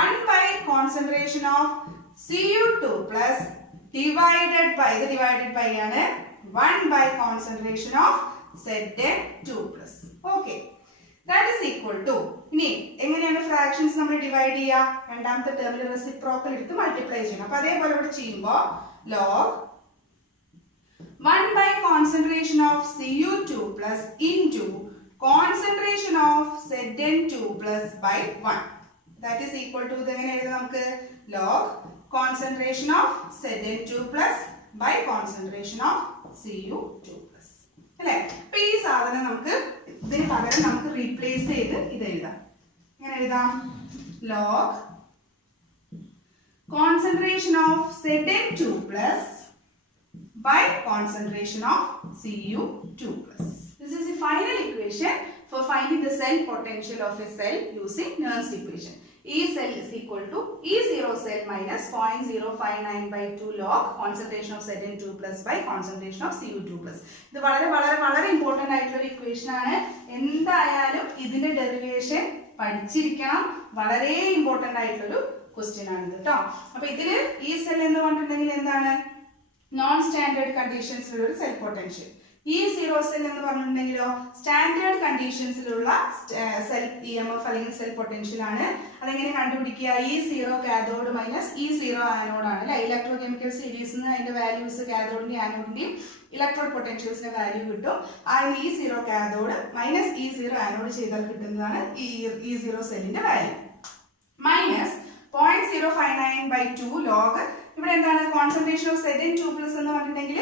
1 by concentration of Cu2 plus divided by ഇത് divided by ആണ് 1 by concentration of Zn2 plus. Okay. That is equal to ഇനി എങ്ങനെയാണ് fractions നമ്മൾ ഡിവൈഡ് ചെയ്യുക? രണ്ടാമത്തെ ടേമിൽ റെസിപ്രോക്കൽ എടുത്ത് മൾട്ടിപ്ലൈ ചെയ്യണം. അപ്പോൾ അതേപോലെ ഇവിടെ ചെയ്യുമ്പോൾ log 1 by concentration of Cu2 plus into concentration of Zn2 plus by 1. That is equal to ഇത് എങ്ങനെ എഴുതാം നമുക്ക്? log concentration of Zn2 plus by concentration of Cu2 plus. അല്ലേ? അപ്പൊ ഈ സാധനം നമുക്ക് ഇതിന് പകരം നമുക്ക് റീപ്ലേസ് ചെയ്ത് ഇത് എഴുതാം. എങ്ങനെ എഴുതാം? log concentration of Zn2 plus by concentration of Cu2 plus. This is the final equation for finding the cell potential of a cell using Nernst equation. E cell is equal to E0 cell minus 0.059/2 log concentration of Zn2 plus by concentration of Cu2 plus. ഇത് വളരെ വളരെ വളരെ important ആയിട്ടുള്ള ഒരു equation ആണ്. എന്തായാലും ഇതിന്റെ derivation പഠിച്ചിരിക്കണം. വളരെ ഇമ്പോർട്ടന്റ് ആയിട്ടുള്ള ഒരു ക്വസ്റ്റ്യൻ ആണ് ഇത് കേട്ടോ. അപ്പൊ ഇതില് ഈ സെൽ എന്ന് പറഞ്ഞിട്ടുണ്ടെങ്കിൽ എന്താണ്? നോൺ സ്റ്റാൻഡേർഡ് കണ്ടീഷൻസിലുള്ള ഒരു സെൽ പൊട്ടൻഷ്യൽ. E0 സെൽ എന്ന് പറഞ്ഞിട്ടുണ്ടെങ്കിലോ സ്റ്റാൻഡേർഡ് കണ്ടീഷൻസിലുള്ള സെൽ EMF അല്ലെങ്കിൽ സെൽ പൊട്ടൻഷ്യൽ ആണ്. അതെങ്ങനെ കണ്ടുപിടിക്കുക? E0 cathode minus E0 anode ആണ് അല്ലെ. ഇലക്ട്രോ കെമിക്കൽ സീരീസിന് അതിന്റെ വാല്യൂസ് കാഥോഡിന്റെയും ആനോഡിന്റെയും ഇലക്ട്രോഡ് പൊട്ടൻഷ്യൽസിന്റെ വാല്യൂ കിട്ടും. ആ E0 cathode minus E0 anode ചെയ്താൽ കിട്ടുന്നതാണ് E0 സെല്ലിന്റെ വാല്യൂ. മൈനസ് 0.059/2 ലോഗ് ഇവിടെ എന്താണ്? കോൺസെൻട്രേഷൻ ഓഫ് Zn2 പ്ലസ് എന്ന് പറഞ്ഞിട്ടുണ്ടെങ്കിൽ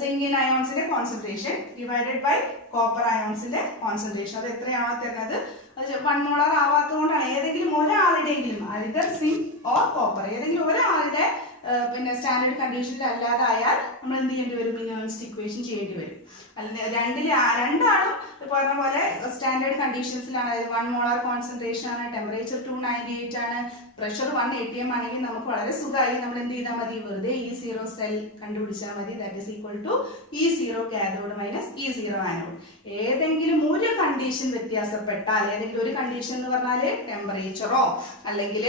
സിങ്കിൻ അയോൺസിന്റെ കോൺസെൻട്രേഷൻ ഡിവൈഡഡ് ബൈ കോപ്പർ അയോൺസിന്റെ കോൺസെൻട്രേഷൻ. അത് എത്രയാണോ തരുന്നത് അത് 1 മോളാർ ആവാത്തതുകൊണ്ടാണ്. ഏതെങ്കിലും ഒരാളുടെയെങ്കിലും ഐദർ സിങ്ക് ഓർ കോപ്പർ ഏതെങ്കിലും ഒരാളുടെ പിന്നെ സ്റ്റാൻഡേർഡ് കണ്ടീഷനിൽ അല്ലാതായാൽ നമ്മൾ എന്ത് ചെയ്യേണ്ടി വരും? നെർസ്റ്റ് ഇക്വേഷൻ ചെയ്യേണ്ടി വരും. അല്ലെങ്കിൽ രണ്ടാളും പറഞ്ഞ പോലെ സ്റ്റാൻഡേർഡ് കണ്ടീഷൻസിലാണ്. അതായത് 1 മോളാർ കോൺസെൻട്രേഷൻ ആണ്, ടെമ്പറേച്ചർ 298 ആണ്, പ്രഷർ 1 atm ആണെങ്കിൽ നമുക്ക് വളരെ സുഖമായി നമ്മൾ എന്ത് ചെയ്താൽ മതി? വെറുതെ E0 സെൽ കണ്ടുപിടിച്ചാൽ മതി. That is equal to E0 cathode minus E0 anode. ഏതെങ്കിലും ഒരു കണ്ടീഷൻ വ്യത്യാസപ്പെട്ടാൽ, ഏതെങ്കിലും ഒരു കണ്ടീഷൻ എന്ന് പറഞ്ഞാൽ ടെമ്പറേച്ചറോ അല്ലെങ്കിൽ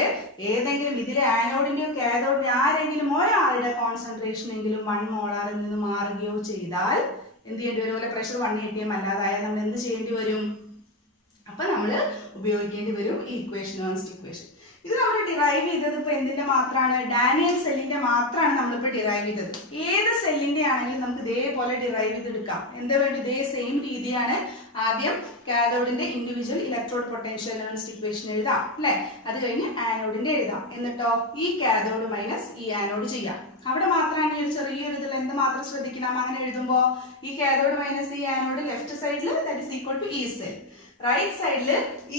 ഏതെങ്കിലും ഇതിലെ ആനോഡിന്റെയോ കാഥോഡിന്റെയോ ആരെങ്കിലും ഒരാളുടെ കോൺസെൻട്രേഷൻ എങ്കിലും 1 മോളാറിൽ നിന്ന് മാറുകയോ ചെയ്താൽ എന്ത് ചെയ്യേണ്ടി വരും? പോലെ പ്രഷർ 1 atm അല്ലാതായാൽ നമ്മൾ എന്ത് ചെയ്യേണ്ടി വരും? അപ്പൊ നമ്മൾ ഉപയോഗിക്കേണ്ടി വരും ഈ ഇക്വേഷൻ, നെർസ്റ്റ് ഇക്വേഷൻ. ഇത് നമ്മൾ ഡിറൈവ് ചെയ്തത് ഇപ്പൊ എന്തിന്റെ മാത്രമാണ്? ഡാനിയൽ സെല്ലിന്റെ മാത്രമാണ് നമ്മളിപ്പോ ഡിറൈവ് ചെയ്തത്. ഏത് സെല്ലിന്റെ ആണെങ്കിലും നമുക്ക് ഇതേപോലെ ഡിറൈവ് ചെയ്തെടുക്കാം. എന്താ വേണ്ടി? ഇതേ സെയിം രീതിയാണ്. ആദ്യം കാഥോഡിന്റെ ഇൻഡിവിജ്വൽ ഇലക്ട്രോഡ് പൊട്ടൻഷ്യൽ നെർസ്റ്റ് ഇക്വേഷൻ എഴുതാം അല്ലെ. അത് കഴിഞ്ഞ് ആനോഡിന്റെ എഴുതാം. എന്നിട്ടോ ഈ കാഥോഡ് മൈനസ് ഈ ആനോഡ് ചെയ്യാം. അവിടെ മാത്രമാണ് ഈ ഒരു ചെറിയൊരു ഇതിൽ എന്ത് മാത്രം ശ്രദ്ധിക്കണം? അങ്ങനെ എഴുതുമ്പോൾ ഈ കാഥോഡ് മൈനസ് ഈ ആനോഡ് ലെഫ്റ്റ് സൈഡിൽ ദാറ്റ് ഈസ് ഈക്വൽ ടു ഈ സെൽ. റൈറ്റ് സൈഡിൽ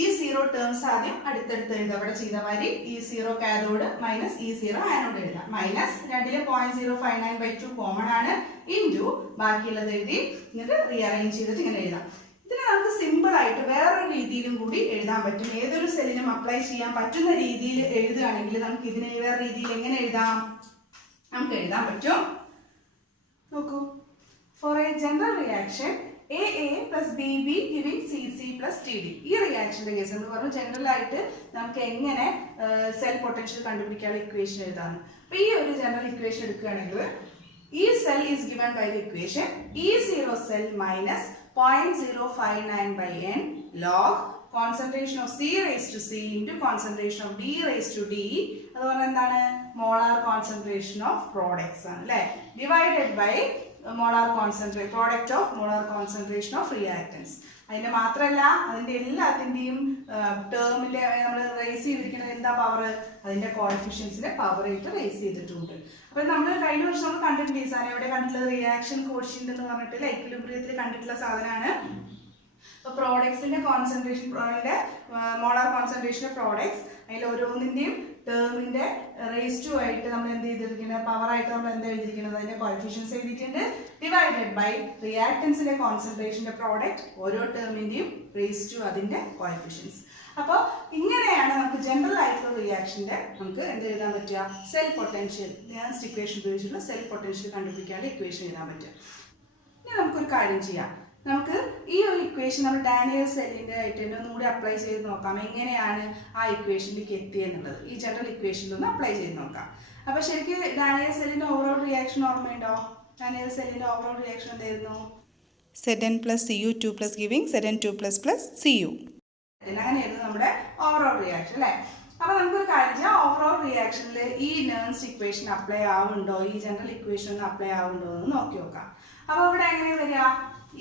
E0 ടേംസ് ആദ്യം അടുത്തടുത്ത് എഴുതാം. അവിടെ ചെയ്ത മാതിരി E0 cathode minus E0 anode എഴുതാം. മൈനസ് രണ്ടിലെ 0.059/2 കോമൺ ആണ്. ഇൻറ്റു ബാക്കിയുള്ളത് എഴുതി എന്നിട്ട് റീഅറേഞ്ച് ചെയ്തിട്ട് ഇങ്ങനെ എഴുതാം. ഇതിനെ നമുക്ക് സിമ്പിൾ ആയിട്ട് വേറൊരു രീതിയിലും കൂടി എഴുതാൻ പറ്റും. ഏതൊരു സെല്ലിനും അപ്ലൈ ചെയ്യാൻ പറ്റുന്ന രീതിയിൽ എഴുതുകയാണെങ്കിൽ നമുക്ക് ഇതിനെ വേറെ രീതിയിൽ എങ്ങനെ എഴുതാം? നമുക്ക് എഴുതാൻ പറ്റും. നോക്കൂ, for a general reaction AA plus BB giving CC plus TD. ഈ റിയാക്ഷന്റെ കേസ് എന്ന് പറഞ്ഞാൽ ജനറൽ ആയിട്ട് നമുക്ക് എങ്ങനെ സെൽ പൊട്ടൻഷ്യൽ കണ്ടുപിടിക്കാനുള്ള ഇക്വേഷൻ എഴുതാന്ന്. അപ്പൊ ഈ ഒരു ജനറൽ ഇക്വേഷൻ എടുക്കുകയാണെങ്കിൽ ഈ cell is given by the equation E0 cell minus 0.059/n log concentration of C raised to C into concentration of D raised to D. അത് പറഞ്ഞാൽ എന്താണ്? മോളാർ കോൺസെൻട്രേഷൻ ഓഫ് പ്രോഡക്ട്സ് ആണ് അല്ലെ. Divided by molar concentration, product of molar concentration of reactants. അതിന്റെ മാത്രമല്ല അതിന്റെ എല്ലാത്തിന്റെയും ടേമില് നമ്മൾ റേസ് ചെയ്തിരിക്കുന്നത് എന്താ? പവർ. അതിന്റെ കോഎഫിഷ്യൻസിന്റെ പവർ ആയിട്ട് റേസ് ചെയ്തിട്ടുണ്ട്. അപ്പൊ അപ്പോൾ നമ്മൾ കഴിഞ്ഞ വർഷം നമ്മൾ കണ്ടിട്ടുണ്ട് ഈ സാധനം എവിടെ കണ്ടിട്ടുള്ളത് റിയാക്ഷൻ കോഷ്യന്റ് എന്ന് പറഞ്ഞിട്ട് ഇക്വിലിബ്രിയത്തിൽ കണ്ടിട്ടുള്ള സാധനമാണ്. അപ്പോൾ പ്രോഡക്ട്സിന്റെ concentration molar concentration of products അതിൽ ഓരോന്നിന്റെയും ടേമിന്റെ റേസ് ടു ആയിട്ട് നമ്മൾ എന്ത് ചെയ്തിരിക്കുന്നത് പവർ ആയിട്ട് നമ്മൾ എന്താ എഴുതിയിരിക്കുന്നത് അതിന്റെ കോഎഫിഷ്യൻസ് എഴുതിയിട്ടുണ്ട് ഡിവൈഡഡ് ബൈ റിയാക്ടൻസിന്റെ കോൺസെൻട്രേഷന്റെ പ്രോഡക്റ്റ് ഓരോ ടേമിന്റെയും റേസ് ടു അതിന്റെ കോഎഫിഷ്യൻസ്. അപ്പോൾ ഇങ്ങനെയാണ് നമുക്ക് ജനറൽ ആയിട്ടുള്ള റിയാക്ഷന്റെ നമുക്ക് എന്ത് എഴുതാൻ പറ്റുക സെൽ പൊട്ടൻഷ്യൽ ഇക്വേഷൻ ഉപയോഗിച്ചിട്ടുള്ള സെൽ പൊട്ടൻഷ്യൽ കണ്ടുപിടിക്കാനുള്ള ഇക്വേഷൻ എഴുതാൻ പറ്റുക. ഇനി നമുക്കൊരു കാര്യം ചെയ്യാം. നമുക്ക് ഈ ഒരു ഇക്വേഷൻ നമ്മൾ ഡാനിയൽ സെല്ലിന്റെ ആയിട്ട് ഒന്നുകൂടി അപ്ലൈ ചെയ്ത് നോക്കാം എങ്ങനെയാണ് ആ ഇക്വേഷനിലേക്ക് എത്തിയെന്നുള്ളത്. ഈ ജനറൽ ഇക്വേഷനിൽ ഒന്ന് അപ്ലൈ ചെയ്ത് നോക്കാം. അപ്പോൾ ശരിക്കും ഡാനിയൽ സെല്ലിന്റെ ഓവറോൾ റിയാക്ഷൻ ഓർമ്മയുണ്ടോ? ഡാനിയൽ സെല്ലിന്റെ ഓവറോൾ റിയാക്ഷൻ എന്തായിരുന്നു? Zn plus Cu2 plus giving Zn2 plus Cu. അങ്ങനെയായിരുന്നു നമ്മുടെ ഓവറോൾ റിയാക്ഷൻ അല്ലേ? അപ്പൊ നമുക്കൊരു കാര്യം ചെയ്യാം. ഓവറോൾ റിയാക്ഷനിൽ ഈ നെർൻസ് ഇക്വേഷൻ അപ്ലൈ ആവുന്നുണ്ടോ, ഈ ജനറൽ ഇക്വേഷൻ ഒന്ന് അപ്ലൈ ആവുന്നുണ്ടോ എന്ന് നോക്കി നോക്കാം. അപ്പൊ ഇവിടെ എങ്ങനെ വരിക?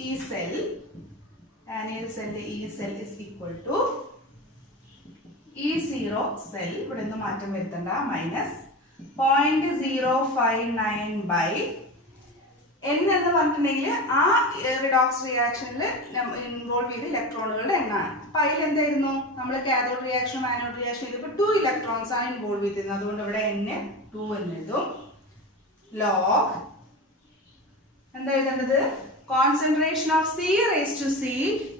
ഈ സെൽ ഡാനിയൽ സെല്ല് ഈ cell is equal to E0 cell ഇവിടെ നിന്ന് മാറ്റം വരുത്തണ്ട മൈനസ് 0.059 ബൈ n എന്ന് പറഞ്ഞിട്ടുണ്ടെങ്കിൽ ആ റിഡോക്സ് റിയാക്ഷനിൽ ഇൻവോൾവ് ചെയ്ത ഇലക്ട്രോണുകളുടെ എണ്ണമാണ്. അപ്പൊ അതിൽ എന്തായിരുന്നു നമ്മൾ കാഥോഡ് റിയാക്ഷൻ ആനോഡ് റിയാക്ഷൻ ചെയ്തപ്പോൾ 2 ഇലക്ട്രോൺസ് ആണ് ഇൻവോൾവ് ചെയ്തിരുന്നത്. അതുകൊണ്ട് ഇവിടെ n 2 എന്ന് എഴുതും. ലോഗ് എന്താ എഴുതേണ്ടത്? Concentration of C raised to C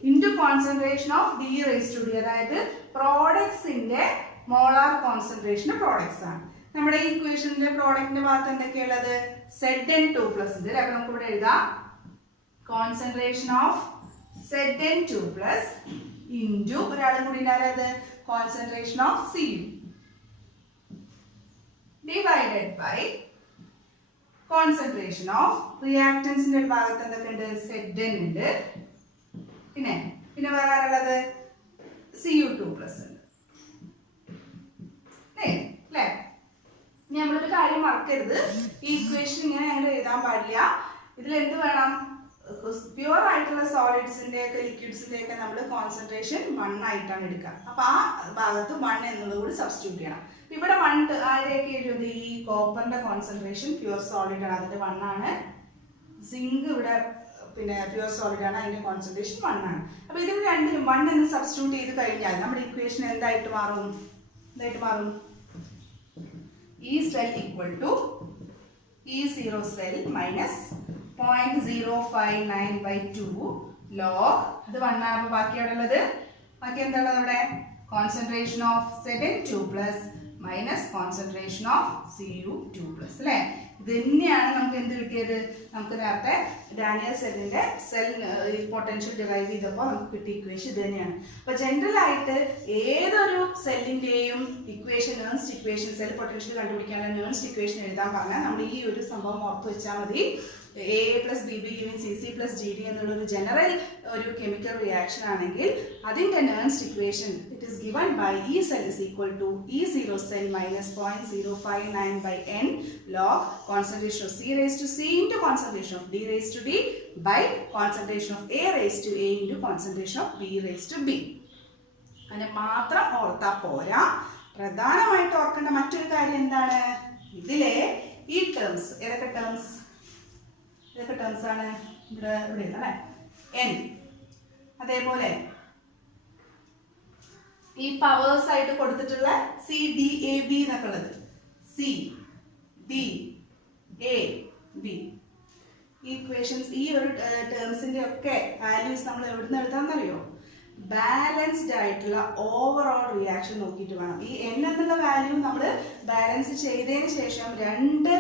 into concentration of D raised to D. അതായത് പ്രോഡക്ട്സിന്റെ മോളാർ കോൺസെൻട്രേഷൻ പ്രോഡക്ട്സ് ആണ്. നമ്മുടെ ഈ ഇക്വേഷന്റെ പ്രോഡക്റ്റിന്റെ ഭാഗത്ത് എന്തൊക്കെയുള്ളത്? Zn2 പ്ലസ് ഉണ്ട്. അപ്പൊ നമുക്ക് ഇവിടെ എഴുതാം concentration of Zn2 plus into ഒരാളും കൂടി ഉണ്ടായത് concentration of C divided by concentration of റിയാക്ടൻസിന്റെ ഒരു ഭാഗത്ത് എന്തൊക്കെയുണ്ട്? Zn ഉണ്ട്. പിന്നെ വേറെ ആരുള്ളത്? Cu2 പ്ലസ് ഉണ്ട് അല്ലേ? ഇനി നമ്മളൊരു കാര്യം മറക്കരുത്, ഈ ഇക്വേഷൻ ഇങ്ങനെ ഞങ്ങൾ എഴുതാൻ പാടില്ല. ഇതിൽ എന്ത് വേണം? പ്യുവർ ആയിട്ടുള്ള സോളിഡ്സിന്റെ ഒക്കെ ലിക്വിഡ്സിന്റെ ഒക്കെ നമ്മൾ കോൺസെൻട്രേഷൻ 1 ആയിട്ടാണ് എടുക്കുക. അപ്പൊ ആ ഭാഗത്ത് 1 എന്നുള്ളത് കൂടി സബ്സ്റ്റിറ്റ്യൂട്ട് ചെയ്യണം. ഇവിടെ 1 ആരെയൊക്കെ എഴുതുന്നത്? ഈ കോപ്പറിന്റെ കോൺസെൻട്രേഷൻ പ്യുവർ സോളിഡ് ആണ്, അതിന്റെ 1 ആണ്. സിങ്ക് ഇവിടെ പിന്നെ പ്യുവർ സോളിഡ് ആണ്, അതിന്റെ കോൺസെൻട്രേഷൻ 1 ആണ്. അപ്പൊ ഇതിന് രണ്ടിലും 1 എന്ന് സബ്സ്റ്റിറ്റ്യൂട്ട് ചെയ്ത് കഴിഞ്ഞാൽ നമ്മുടെ ഇക്വേഷൻ എന്തായിട്ട് മാറും? E cell equal to E0 cell minus 0.059 by 2 log അത് 1 ആണ്. അപ്പോൾ ബാക്കി അവിടെ ഉള്ളത് ബാക്കി എന്താണ് അവിടെ? Concentration of Zn2 plus minus concentration of Cu2 plus അല്ലേ? ഇത് തന്നെയാണ് നമുക്ക് എന്ത് കിട്ടിയത്? നമുക്ക് നേരത്തെ ഡാനിയൽ സെല്ലിന്റെ സെൽ പൊട്ടൻഷ്യൽ ഡിറൈവ് ചെയ്തപ്പോൾ നമുക്ക് കിട്ടിയ ഇക്വേഷൻ ഇത് തന്നെയാണ്. അപ്പൊ ജനറൽ ആയിട്ട് ഏതൊരു സെല്ലിന്റെയും equation Nernst equation cell potential കണ്ടുപിടിക്കാനുള്ള നേൺസ്റ്റ് ഇക്വേഷൻ എഴുതാൻ പറഞ്ഞാൽ നമ്മൾ ഈ ഒരു സംഭവം ഓർത്ത് വെച്ചാൽ മതി. A plus BB giving CC plus GD എന്നുള്ളൊരു ജനറൽ ഒരു കെമിക്കൽ റിയാക്ഷൻ ആണെങ്കിൽ അതിന്റെ Nernst equation it is given by E cell is equal to E0 cell minus 0.059 by n log concentration of C raised to C into concentration of D raised to D by concentration of A raised to A into concentration of B raised to B. അങ്ങനെ മാത്രം ഓർത്താ പോരാ, പ്രധാനമായിട്ട് ഓർക്കേണ്ട മറ്റൊരു കാര്യം എന്താണ്? ഇതിലെ ഈ ടേംസ് ഏതൊക്കെ ടേംസ് ആണ്? ഇവിടെ അല്ലേ n. അതേപോലെ ഈ പവേഴ്സ് ആയിട്ട് കൊടുത്തിട്ടുള്ള CDAB എന്നൊക്കെ ഉള്ളത് CDAB ഈക്വേഷൻസ് ഈ ഒരു ടേംസിന്റെ ഒക്കെ വാല്യൂസ് നമ്മൾ എവിടുന്ന് എഴുതാന്നറിയോ? ബാലൻസ്ഡ് ആയിട്ടുള്ള ഓവറോൾ റിയാക്ഷൻ നോക്കിയിട്ട് വേണം. ഈ n എന്നുള്ള വാല്യൂ നമ്മൾ ബാലൻസ് ചെയ്തതിന് ശേഷം രണ്ട്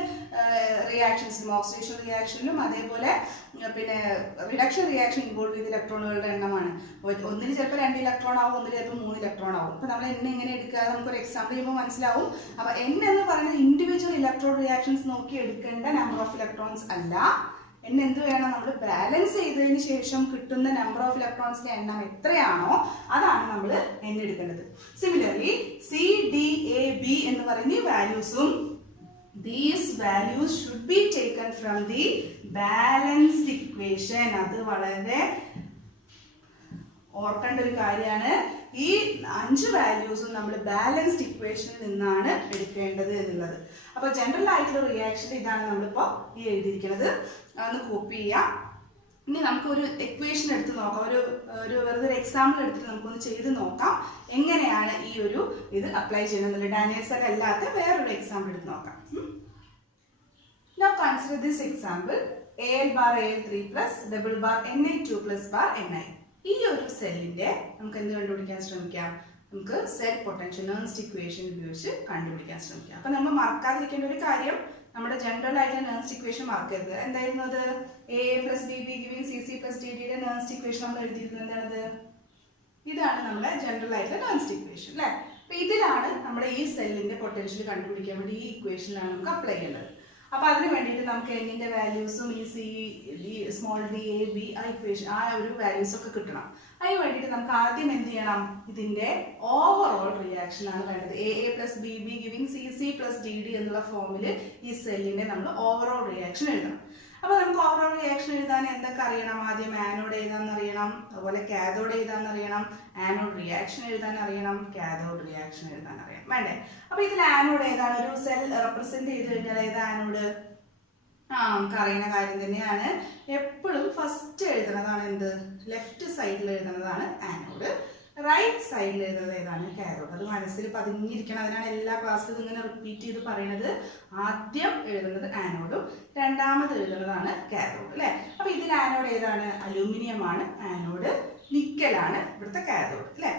റിയാക്ഷൻസിലും ഓക്സിഡേഷൻ റിയാക്ഷനിലും അതേപോലെ പിന്നെ റിഡക്ഷൻ റിയാക്ഷൻ ഇൻവോൾവ് ചെയ്ത ഇലക്ട്രോണുകളുടെ എണ്ണമാണ്. ഒന്നിന് ചിലപ്പോൾ 2 ഇലക്ട്രോൺ ആവും, ഒന്നിന് ചിലപ്പോൾ 3 ഇലക്ട്രോൺ ആവും. അപ്പോൾ നമ്മൾ n എങ്ങനെ എടുക്കുക നമുക്കൊരു എക്സാമ്പിൾ ചെയ്യുമ്പോൾ മനസ്സിലാവും. അപ്പോൾ n എന്ന് പറയുന്നത് ഇൻഡിവിജ്വൽ ഇലക്ട്രോൺ റിയാക്ഷൻസ് നോക്കി എടുക്കേണ്ട നമ്പർ ഓഫ് ഇലക്ട്രോൺസ് അല്ല. n എന്ത് വേണം? നമ്മൾ ബാലൻസ് ചെയ്തതിന് ശേഷം കിട്ടുന്ന നമ്പർ ഓഫ് ഇലക്ട്രോൺസിന്റെ എണ്ണം എത്രയാണോ അതാണ് നമ്മൾ n എടുക്കേണ്ടത്. സിമിലർലി CDAB എന്ന് പറയുന്ന വാല്യൂസും these values should be taken from the balanced equation. അത് വളരെ ഓർക്കേണ്ട ഒരു കാര്യമാണ്, ഈ 5 വാല്യൂസും നമ്മൾ ബാലൻസ്ഡ് ഇക്വേഷനിൽ നിന്നാണ് എടുക്കേണ്ടത് എന്നുള്ളത്. അപ്പോൾ ജനറൽ ആയിട്ടുള്ള റിയാക്ഷൻ ഇതാണ് നമ്മളിപ്പോൾ ഈ എഴുതിയിരിക്കുന്നത്. അതൊന്ന് കോപ്പി ചെയ്യാം. ഇനി നമുക്കൊരു എക്വേഷൻ എടുത്ത് നോക്കാം, ഒരു വെറുതെ എക്സാമ്പിൾ എടുത്തിട്ട് നമുക്കൊന്ന് ചെയ്ത് നോക്കാം എങ്ങനെയാണ് ഈ ഒരു ഇത് അപ്ലൈ ചെയ്യുന്നത്. ഡാനിയൽസ് അല്ലാത്ത വേറൊരു എക്സാമ്പിൾ എടുത്ത് നോക്കാം. Now consider this example. Al bar Al3 plus double bar Na2 plus bar Ni. ഈ ഒരു സെല്ലിന്റെ നമുക്ക് എന്ത് കണ്ടുപിടിക്കാൻ ശ്രമിക്കാം? നമുക്ക് സെൽ പൊട്ടൻഷ്യൽ നെർൻസ്റ്റ് ഇക്വേഷൻ ഉപയോഗിച്ച് കണ്ടുപിടിക്കാൻ ശ്രമിക്കാം. അപ്പൊ നമ്മൾ മറക്കാതിരിക്കേണ്ട ഒരു കാര്യം, നമ്മുടെ ജനറൽ ആയിട്ടുള്ള നെർൻസ്റ്റ് ഇക്വേഷൻ മറക്കരുത്. എന്തായിരുന്നു അത്? A plus B be giving C C plus D ഡിയുടെ നെർൻസ്റ്റ് ഇക്വേഷൻ നമ്മൾ എഴുതിയിരുന്നത് എന്താണത്? ഇതാണ് നമ്മുടെ ജനറൽ ആയിട്ടുള്ള നെർൻസ്റ്റ് ഇക്വേഷൻ അല്ലേ? അപ്പൊ ഇതിലാണ് നമ്മുടെ ഈ സെല്ലിന്റെ പൊട്ടൻഷ്യൽ കണ്ടുപിടിക്കാൻ വേണ്ടി ഈ ഇക്വേഷനിലാണ് നമുക്ക് അപ്ലൈ ചെയ്യേണ്ടത്. അപ്പൊ അതിന് വേണ്ടിയിട്ട് നമുക്ക് എന്നിന്റെ വാല്യൂസും ഈ C D small D A B ആ ഇക്വേഷൻ ആ ഒരു വാല്യൂസ് ഒക്കെ കിട്ടണം. അതിന് വേണ്ടിയിട്ട് നമുക്ക് ആദ്യം എന്ത് ചെയ്യണം? ഇതിന്റെ ഓവറോൾ റിയാക്ഷൻ ആണ് വേണ്ടത്. A plus B be giving C C plus D D എന്നുള്ള ഫോമിൽ ഈ സെല്ലിന്റെ നമ്മൾ ഓവറോൾ റിയാക്ഷൻ എഴുതണം. അപ്പൊ നമുക്ക് ഓവറോൾ റിയാക്ഷൻ എഴുതാൻ എന്തൊക്കെ അറിയണം? ആദ്യം ആനോഡ് എഴുതാൻ അറിയണം, അതുപോലെ കാഥോഡ് എഴുതാൻ അറിയണം, ആനോഡ് റിയാക്ഷൻ എഴുതാൻ അറിയണം, കാഥോഡ് റിയാക്ഷൻ എഴുതാൻ അറിയാം, വേണ്ടേ? അപ്പൊ ഇതിൽ ആനോഡ് ഏതാണ്? ഒരു സെൽ റെപ്രസെന്റ് ചെയ്ത് കഴിഞ്ഞാൽ ഏതാ ആനോഡ്? നമുക്ക് അറിയുന്ന കാര്യം തന്നെയാണ്. എപ്പോഴും ഫസ്റ്റ് എഴുതുന്നതാണ് എന്ത്? ലെഫ്റ്റ് സൈഡിൽ എഴുതുന്നതാണ് ആനോഡ്, റൈറ്റ് സൈഡിൽ എഴുതുന്നത് ഏതാണ്? കാഥോഡ്. അത് മനസ്സിൽ പതിഞ്ഞിരിക്കണം. അതിനാണ് എല്ലാ ക്ലാസ്സിലും ഇങ്ങനെ റിപ്പീറ്റ് ചെയ്ത് പറയുന്നത്. ആദ്യം എഴുതുന്നത് ആനോഡും രണ്ടാമത് എഴുതുന്നതാണ് കാഥോഡ് അല്ലെ? അപ്പൊ ഇതിൽ ആനോഡ് ഏതാണ്? അലൂമിനിയം ആണ് ആനോഡ്, നിക്കലാണ് ഇവിടുത്തെ കാഥോഡ് അല്ലെ?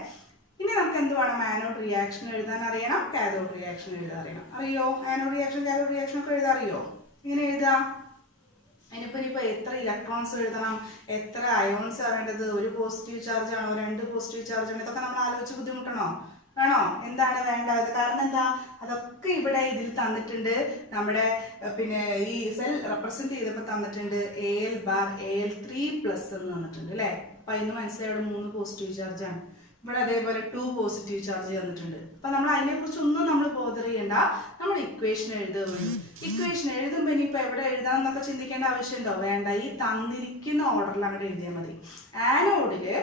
ഇനി നമുക്ക് എന്ത് വേണം? ആനോഡ് റിയാക്ഷൻ എഴുതാൻ അറിയണം, കാഥോഡ് റിയാക്ഷൻ എഴുതാൻ അറിയണം. അറിയോ? ആനോഡ് റിയാക്ഷൻ കാഥോഡ് റിയാക്ഷൻ ഒക്കെ എഴുതാൻ അറിയോ? ഇങ്ങനെ എഴുതാം. അതിനിപ്പോ എത്ര ഇലക്ട്രോൺസ് എഴുതണം, എത്ര അയോൺസ് വേണ്ടത്, ഒരു പോസിറ്റീവ് ചാർജ് ആണോ, 2 പോസിറ്റീവ് ചാർജ് ആണോ, ഇതൊക്കെ നമ്മൾ ആലോചിച്ച് ബുദ്ധിമുട്ടണോ? വേണോ? എന്താണ് വേണ്ടത്? കാരണം എന്താ? അതൊക്കെ ഇവിടെ ഇതിൽ തന്നിട്ടുണ്ട്. നമ്മുടെ പിന്നെ ഈ സെൽ റെപ്രസെന്റ് ചെയ്തപ്പോൾ തന്നിട്ടുണ്ട് Al bar Al3 പ്ലസ് എന്ന് തന്നിട്ടുണ്ട് അല്ലെ? അപ്പൊ അതിന് മനസ്സിലായി ഇവിടെ 3 പോസിറ്റീവ് ചാർജ് ആണ്. ഇവിടെ അതേപോലെ 2 പോസിറ്റീവ് ചാർജ് തന്നിട്ടുണ്ട്. അപ്പൊ നമ്മൾ അതിനെ കുറിച്ചൊന്നും നമ്മൾ ബോധർ ചെയ്യണ്ട, നമ്മൾ ഇക്വേഷൻ എഴുതുക. ഇക്വേഷൻ എഴുതുമ്പോൾ ഇനിയിപ്പോ എവിടെ എഴുതാന്നൊക്കെ ചിന്തിക്കേണ്ട ആവശ്യമുണ്ടോ? വേണ്ട. ഈ തന്നിരിക്കുന്ന ഓർഡറിൽ അങ്ങനെ എഴുതിയാൽ മതി. ആനോഡില്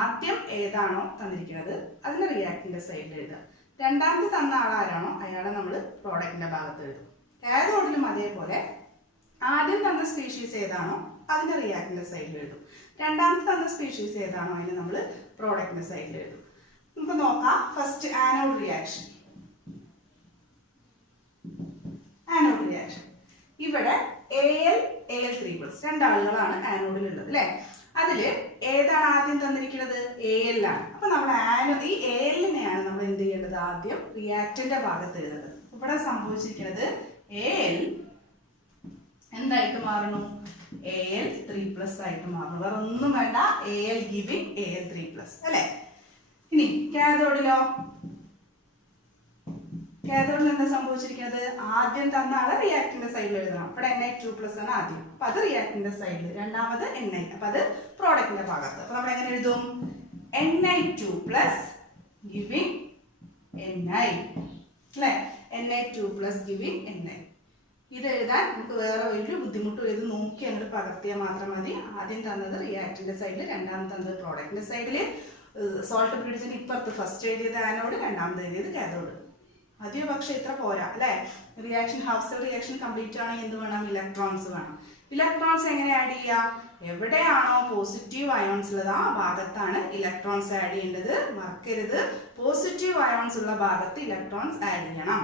ആദ്യം ഏതാണോ തന്നിരിക്കുന്നത് അതിന്റെ റിയാക്ടിന്റെ സൈഡിൽ എഴുതുക. രണ്ടാമത് തന്ന ആളാരാണോ അയാളെ നമ്മൾ പ്രോഡക്റ്റിന്റെ ഭാഗത്ത് എഴുതും. കാഥോഡിലും അതേപോലെ ആദ്യം തന്ന സ്പീഷീസ് ഏതാണോ അതിന്റെ റിയാക്ടിന്റെ സൈഡിൽ എഴുതും. രണ്ടാമത്തെ തന്ന സ്പീഷീസ് ഏതാണോ അതിന് നമ്മൾ പ്രോഡക്റ്റിന്റെ സൈഡിൽ എഴുതും. നമുക്ക് നോക്കാം. First anode reaction. Anode reaction ഇവിടെ Al3+ രണ്ടാളുകളാണ് ആനോഡിലുള്ളത് അല്ലെ? അതില് ഏതാണ് ആദ്യം തന്നിരിക്കുന്നത്? Al ആണ്. അപ്പൊ നമ്മൾ ഈ Alനെയാണ് നമ്മൾ എന്ത് ചെയ്യേണ്ടത്? ആദ്യം റിയാക്ടന്റെ ഭാഗത്ത് എഴുതുന്നത്. ഇവിടെ സംഭവിച്ചിരിക്കുന്നത് Al എന്തായിട്ട് മാറണം? Al3+ ആയിട്ട് മാറണം. വേറെ ഒന്നും വേണ്ട. Al ഗിവിംഗ് Al3+ അല്ലെ? ഇനി കാഥോഡിലോ? കാഥോഡിൽ എന്താ സംഭവിച്ചിരിക്കുന്നത്? ആദ്യം തന്ന ആളെ റിയാക്ടിന്റെ സൈഡിൽ എഴുതണം. ഇവിടെ Na2+ ആണ് ആദ്യം, അപ്പൊ അത് റിയാക്ടിന്റെ സൈഡിൽ. രണ്ടാമത് Ni, അപ്പൊ അത് പ്രോഡക്റ്റിന്റെ ഭാഗത്ത്. അപ്പൊ നമ്മൾ എങ്ങനെ എഴുതും? Na2+ ഗിവിംഗ് Ni അല്ലെ? Na2+ giving Ni. ഇത് എഴുതാൻ നമുക്ക് വേറെ ഒരു ബുദ്ധിമുട്ടും ഇത് നോക്കി അങ്ങോട്ട് പകർത്തിയാൽ മാത്രം മതി. ആദ്യം തന്നത് റിയാക്ടിന്റെ സൈഡിൽ, രണ്ടാമത് തന്നത് പ്രോഡക്റ്റിന്റെ സൈഡിൽ. സോൾട്ട് ബ്രിഡ്ജിന് ഇപ്പുറത്ത് ഫസ്റ്റ് എഴുതിയത് ആനോഡ്, രണ്ടാമത് എഴുതിയത് കാഥോഡ്. ആദ്യം പക്ഷെ ഇത്ര പോരാ അല്ലെ? Reaction half cell reaction complete ആണെങ്കിൽ എന്ത് വേണം? ഇലക്ട്രോൺസ് വേണം. ഇലക്ട്രോൺസ് എങ്ങനെ ആഡ് ചെയ്യാം? എവിടെയാണോ പോസിറ്റീവ് അയോൺസ് ഉള്ളത് ആ ഭാഗത്താണ് ഇലക്ട്രോൺസ് ആഡ് ചെയ്യേണ്ടത്. മറക്കരുത്, പോസിറ്റീവ് അയോൺസ് ഉള്ള ഭാഗത്ത് ഇലക്ട്രോൺസ് ആഡ് ചെയ്യണം.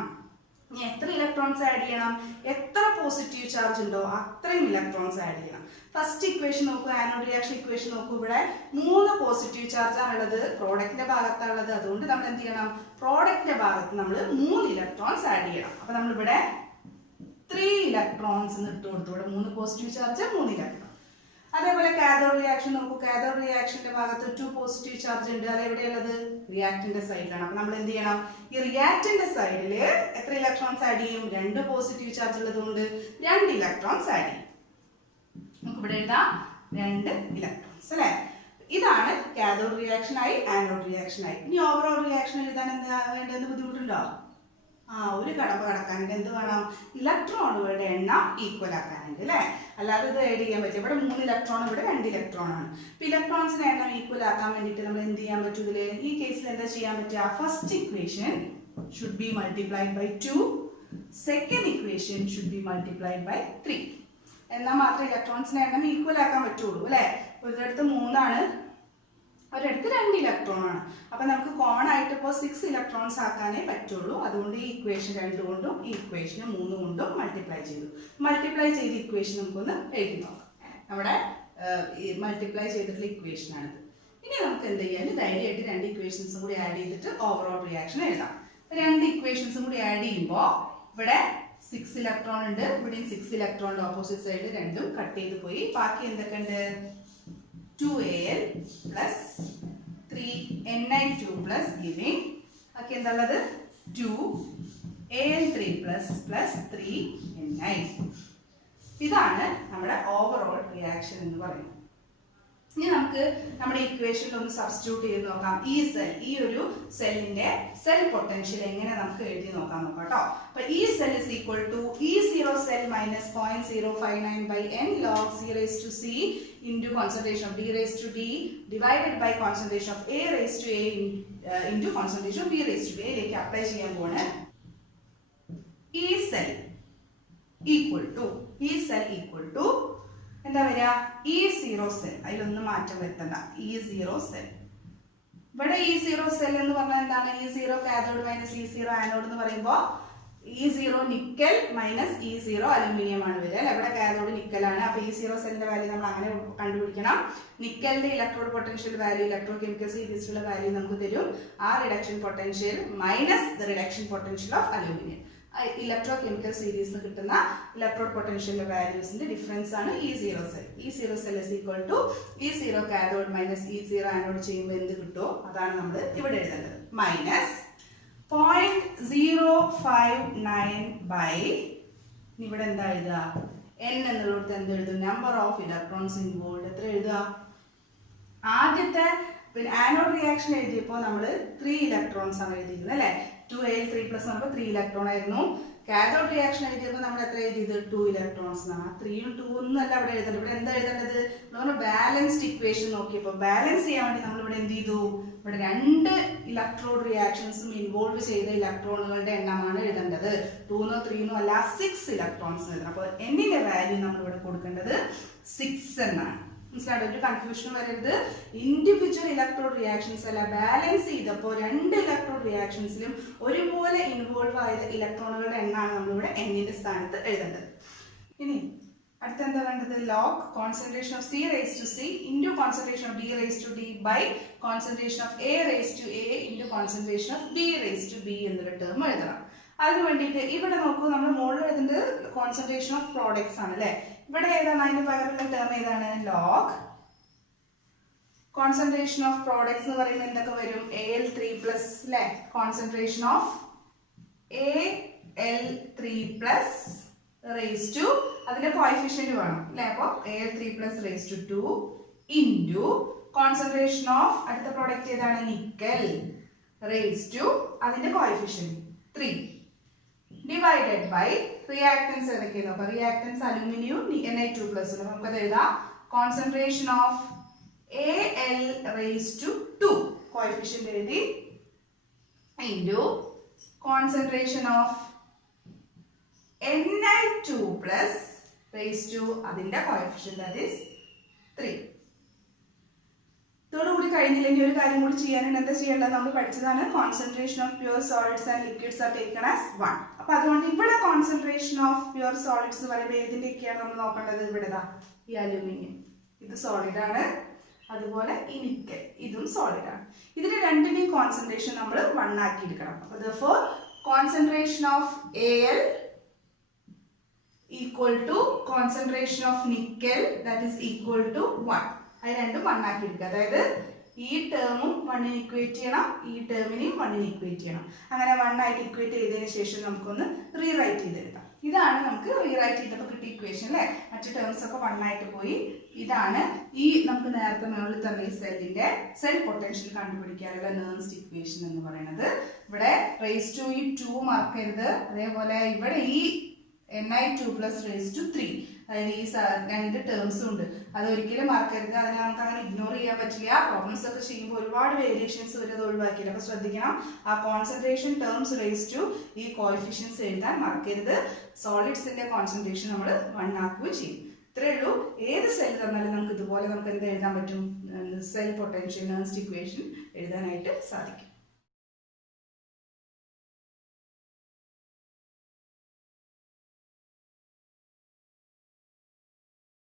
ഇനി എത്ര ഇലക്ട്രോൺസ് ആഡ് ചെയ്യണം? എത്ര പോസിറ്റീവ് ചാർജ് ഉണ്ടോ അത്രയും ഇലക്ട്രോൺസ് ആഡ് ചെയ്യണം. ഫസ്റ്റ് ഇക്വേഷൻ നോക്കൂ, ആനോഡ് റിയാക്ഷൻ ഇക്വേഷൻ നോക്കൂ. ഇവിടെ 3 പോസിറ്റീവ് ചാർജ് ആണുള്ളത്, പ്രോഡക്റ്റിന്റെ ഭാഗത്താണുള്ളത്. അതുകൊണ്ട് നമ്മൾ എന്ത് ചെയ്യണം? പ്രോഡക്റ്റിന്റെ ഭാഗത്ത് നമ്മൾ 3 ഇലക്ട്രോൺസ് ആഡ് ചെയ്യണം. അപ്പൊ നമ്മൾ ഇവിടെ 3 ഇലക്ട്രോൺസ് ഇട്ട് കൊടുത്തു. ഇവിടെ 3 പോസിറ്റീവ് ചാർജ്, 3 ഇലക്ട്രോൺ. അതേപോലെ കാഥോഡ് റിയാക്ഷൻ നോക്കൂ. കാഥോഡ് റിയാക്ഷന്റെ ഭാഗത്ത് 2 പോസിറ്റീവ് ചാർജ് ഉണ്ട്. അത് എവിടെയുള്ളത്? റിയാക്ടന്റെ സൈഡിലാണ്. അപ്പൊ നമ്മൾ എന്ത് ചെയ്യണം? ഈ റിയാക്ടന്റെ സൈഡിൽ എത്ര ഇലക്ട്രോൺസ് ആഡ് ചെയ്യും? 2 പോസിറ്റീവ് ചാർജ് ഉള്ളത് കൊണ്ട് 2 ഇലക്ട്രോൺസ് ആഡ് ചെയ്യും. നമുക്ക് ഇവിടെ എഴുതാം 2 ഇലക്ട്രോൺസ് അല്ലെ? ഇതാണ് കാഥോഡ് റിയാക്ഷൻ ആയി, ആനോഡ് റിയാക്ഷൻ ആയി. ഇനി ഓവറോൾ റിയാക്ഷൻ എഴുതാൻ എന്താ വേണ്ടതെന്ന് ബുദ്ധിമുട്ടുണ്ടോ? ഒരു കടമ്പ കടക്കാനുണ്ട്. എന്ത് വേണം? ഇലക്ട്രോണുകളുടെ എണ്ണം ഈക്വൽ ആക്കാനുണ്ട് അല്ലേ? അല്ലാതെ ഇത് ആഡ് ചെയ്യാൻ പറ്റും. ഇവിടെ 3 ഇലക്ട്രോൺ, ഇവിടെ 2 ഇലക്ട്രോൺ ആണ്. അപ്പോൾ ഇലക്ട്രോൺസിന്റെ എണ്ണം ഈക്വൽ ആക്കാൻ വേണ്ടിയിട്ട് നമ്മൾ എന്ത് ചെയ്യാൻ പറ്റും? ഇതിൽ ഈ കേസിൽ എന്താ ചെയ്യാൻ പറ്റുക? First equation should be multiplied by 2, second equation should be multiplied by 3. എന്നാൽ മാത്രമേ ഇലക്ട്രോൺസിന്റെ എണ്ണം ഈക്വൽ ആക്കാൻ പറ്റുള്ളൂ അല്ലേ? ഒരിടത്ത് 3 ആണ്, ഒരിടത്ത് 2 ഇലക്ട്രോൺ ആണ്. അപ്പം നമുക്ക് കോമൺ ആയിട്ട് ഇപ്പോൾ 6 ഇലക്ട്രോൺസ് ആക്കാനേ പറ്റുള്ളൂ. അതുകൊണ്ട് ഈ ഇക്വേഷൻ 2 കൊണ്ടും ഈ ഇക്വേഷൻ 3 കൊണ്ടും മൾട്ടിപ്ലൈ ചെയ്തു. മൾട്ടിപ്ലൈ ചെയ്ത ഇക്വേഷൻ നമുക്കൊന്ന് എഴുതി നോക്കാം. നമ്മുടെ മൾട്ടിപ്ലൈ ചെയ്തിട്ടുള്ള ഇക്വേഷൻ ആണിത്. ഇനി നമുക്ക് എന്ത് ചെയ്യാൻ? ധൈര്യമായിട്ട് 2 ഇക്വേഷൻസും കൂടി ആഡ് ചെയ്തിട്ട് ഓവറോൾ റിയാക്ഷൻ എഴുതാം. 2 ഇക്വേഷൻസും കൂടി ആഡ് ചെയ്യുമ്പോൾ ഇവിടെ 6 ഇലക്ട്രോൺ ഉണ്ട്, ഇവിടെയും 6 ഇലക്ട്രോണിന്റെ ഓപ്പോസിറ്റ് സൈഡ് രണ്ടും കട്ട് ചെയ്ത് പോയി. ബാക്കി എന്തൊക്കെ ഉണ്ട്? 2Al plus 3Ni2 plus giving ബാക്കി എന്താ ഉള്ളത്? 2Al3 plus 3Ni. ഇതാണ് നമ്മുടെ ഓവറോൾ റിയാക്ഷൻ എന്ന് പറയുന്നത്. ഇനി നമുക്ക് നമ്മുടെ ഇക്വേഷനിൽ ഒന്ന് സബ്സ്റ്റിറ്റ്യൂട്ട് ചെയ്ത് നോക്കാം. ഈ ഒരു സെല്ലിന്റെ സെൽ പൊട്ടൻഷ്യൽ എങ്ങനെ നമുക്ക് എഴുതി നോക്കാം കേട്ടോ. അപ്പൊ ഈ cell is equal to E0 cell minus 0.059 by n log C raised to C into concentration of D raised to D divided by concentration of A raised to A into concentration of B raised to A lake apply ചെയ്യാൻ പോണ്. ഈ cell equal to എന്താ വരിക? E0 cell. അതിലൊന്നും മാറ്റം വരുത്തണ്ട. E0 cell. ഇവിടെ E0 cell എന്ന് പറഞ്ഞാൽ എന്താണ്? E0 cathode minus E0 anode എന്ന് പറയുമ്പോൾ E0 nickel minus E0 aluminium ആണ് വരിക അല്ലെ? ഇവിടെ കാഥോഡ് നിക്കലാണ്. അപ്പൊ E0 സെല്ലിന്റെ വാല്യൂ നമ്മൾ അങ്ങനെ കണ്ടുപിടിക്കണം. നിക്കലിന്റെ electrode potential value, electrochemical സീരീസിലുള്ള വാല്യൂ നമുക്ക് തരും. ആ reduction potential minus the reduction potential of aluminium. Electrochemical സീരീസിന് കിട്ടുന്ന ഇലക്ട്രോഡ് പൊട്ടൻഷ്യലിന്റെ വാല്യൂസിന്റെ ഡിഫറൻസ് ആണ് E0 cell. E0 cell is equal to E0 cathode minus E0 anode ചെയ്യുമ്പോൾ എന്ത് കിട്ടുമോ അതാണ് നമ്മൾ ഇവിടെ എഴുതേണ്ടത്. മൈനസ് 0.059 ബൈ ഇവിടെ എന്താ എഴുതുക? n എന്നുള്ളത് എന്ത് എഴുതും? Number of electrons involve. എത്ര എഴുതുക? ആദ്യത്തെ ആനോഡ് റിയാക്ഷൻ എഴുതിയപ്പോൾ നമ്മൾ 3 ഇലക്ട്രോൺസ് ആണ് എഴുതിയിരുന്നത് അല്ലെ? 2Al3 പ്ലസ് നമ്മൾ 3 ഇലക്ട്രോൺ ആയിരുന്നു. കാഥോഡ് റിയാക്ഷൻ എഴുതിയപ്പോൾ നമ്മൾ എത്ര എഴുതിയത്? 2 ഇലക്ട്രോൺസ് ആണ്. 3ഉം 2 ഒന്നും അല്ല ഇവിടെ എഴുതേണ്ടത്. ഇവിടെ എന്താ എഴുതേണ്ടത്? നമ്മൾ ബാലൻസ്ഡ് ഇക്വേഷൻ നോക്കിയപ്പോൾ ബാലൻസ് ചെയ്യാൻ വേണ്ടി നമ്മൾ ഇവിടെ എന്ത് ചെയ്തു? ഇവിടെ 2 ഇലക്ട്രോഡ് റിയാക്ഷൻസും ഇൻവോൾവ് ചെയ്ത ഇലക്ട്രോണുകളുടെ എണ്ണമാണ് എഴുതേണ്ടത്. 2നോ 3നോ അല്ല, 6 ഇലക്ട്രോൺസ് എഴുതണം. അപ്പോൾ എന്നിന്റെ വാല്യൂ നമ്മൾ ഇവിടെ കൊടുക്കേണ്ടത് 6 എന്നാണ്. മനസ്സിലായോ? ഒരു കൺഫ്യൂഷൻ വരരുത്. ഇൻഡിവിജ്വൽ ഇലക്ട്രോഡ് റിയാക്ഷൻസ് അല്ല, ബാലൻസ് ചെയ്തപ്പോൾ 2 ഇലക്ട്രോഡ് റിയാക്ഷൻസിലും ഒരുപോലെ ഇൻവോൾവ് ആയ ഇലക്ട്രോണുകളുടെ എണ്ണമാണ് നമ്മളിവിടെ എന്നിന്റെ സ്ഥാനത്ത് എഴുതേണ്ടത്. ഇനി അടുത്ത എന്താ വേണ്ടത്? Log concentration of C raised to C into concentration of D raised to D by concentration of A raised to A into concentration of B raised to B എന്നൊരു ടേം എഴുതണം. അതിന് വേണ്ടിയിട്ട് ഇവിടെ നോക്കൂ, നമ്മൾ മുകളിൽ എഴുതുന്നത് കോൺസെൻട്രേഷൻ ഓഫ് പ്രോഡക്ട്സ് ആണ് അല്ലെ? ഇവിടെ ഏതാണ്? അതിന് പകരമുള്ള ടേം ഏതാണ്? ലോഗ് കോൺസെൻട്രേഷൻ ഓഫ് പ്രോഡക്ട്സ് എന്ന് പറയുമ്പോൾ എന്തൊക്കെ വരും? Al3 പ്ലസ് അല്ലെ? Concentration of Al3 plus raise to അതിന്റെ കോഎഫിഷ്യന്റ് വേണം അല്ലെ? അപ്പോൾ Al3 plus raise to 2 into concentration of അടുത്ത പ്രോഡക്റ്റ് ഏതാണ്? നിക്കൽ റേസ് ടു അതിന്റെ കോഎഫിഷ്യന്റ് 3 ഡിവൈഡഡ് ബൈ റിയാക്ടൻസ് ഏതൊക്കെയാണ്? അപ്പൊ റിയാക്ടൻസ് അലുമിനിയം Ni2 പ്ലസ് നമുക്കത് എഴുതാം. Concentration of Al raise to 2 coefficient എഴുതി into concentration of Ni2 plus raise to അതിന്റെ coefficient that is 3. ഇതോടുകൂടി കഴിഞ്ഞില്ലെങ്കിൽ ഒരു കാര്യം കൂടി ചെയ്യാനുണ്ട്. എന്താ ചെയ്യേണ്ടത്? നമ്മൾ പഠിച്ചതാണ് concentration of pure solids and liquids are taken as 1. അപ്പൊ അതുകൊണ്ട് ഇവിടെ കോൺസെൻട്രേഷൻ ഓഫ് പ്യുവർ സോളിഡ്സ് പറയുമ്പോൾ ഏതിന്റെയൊക്കെയാണ് നമ്മൾ നോക്കേണ്ടത്? ഇവിടെ ഈ അലുമിനിയം ഇത് സോളിഡ് ആണ്, അതുപോലെ ഈ നിക്കൽ ഇതും സോളിഡ് ആണ്. ഇതിന് രണ്ടിന്റെയും കോൺസെൻട്രേഷൻ നമ്മൾ 1 ആക്കി എടുക്കണം. അപ്പൊ therefore concentration of Al equal to concentration of nickel that is equal to 1. അത് രണ്ടും 1 ആക്കി എടുക്കുക. അതായത് ഈ ടേമും 1 ഇക്വേറ്റ് ചെയ്യണം, ഈ ടേമിനെയും 1 ഇക്വേറ്റ് ചെയ്യണം. അങ്ങനെ 1 ആയിട്ട് ഇക്വേറ്റ് ചെയ്തതിന് ശേഷം നമുക്കൊന്ന് റീറൈറ്റ് ചെയ്തെടുക്കാം. ഇതാണ് നമുക്ക് റീറൈറ്റ് ചെയ്തപ്പോൾ കിട്ടിയ ഇക്വേഷൻ അല്ലേ. മറ്റു ടേംസ് ഒക്കെ 1 ആയിട്ട് പോയി. ഇതാണ് ഈ നമുക്ക് നേരത്തെ മുകളിൽ തന്ന ഈ സെല്ലിന്റെ സെൽ പൊട്ടൻഷ്യൽ കണ്ടുപിടിക്കാനുള്ള നേഴ്സ്റ്റ് ഇക്വേഷൻ എന്ന് പറയുന്നത്. ഇവിടെ റേസ് ടു ഈ 2 മറക്കരുത്. അതേപോലെ ഇവിടെ ഈ ni2 പ്ലസ് റേസ് ടു 3, അതായത് ഈ രണ്ട് ടേംസും ഉണ്ട്, അത് ഒരിക്കലും മറക്കരുത്. അതിനെ നമുക്ക് അങ്ങനെ ഇഗ്നോർ ചെയ്യാൻ പറ്റില്ല. പ്രോബ്ലംസ് ഒക്കെ ചെയ്യുമ്പോൾ ഒരുപാട് വേരിയേഷൻസ് വരെ അത് ഒഴിവാക്കിയില്ല. അപ്പോൾ ശ്രദ്ധിക്കണം, ആ കോൺസെൻട്രേഷൻ ടേംസ് റേസ് ടു ഈ കോഎഫിഷ്യൻസ് എഴുതാൻ മറക്കരുത്. സോളിഡ്സിന്റെ കോൺസെൻട്രേഷൻ നമ്മൾ 1 ആക്കുകയും ചെയ്യും. ഇത്രയേ ഉള്ളൂ. ഏത് സെൽ തന്നാലും നമുക്ക് ഇതുപോലെ നമുക്ക് എന്ത് എഴുതാൻ പറ്റും, സെൽ പൊട്ടൻഷ്യൽ നേഴ്സ്റ്റ് ഇക്വേഷൻ എഴുതാനായിട്ട് സാധിക്കും.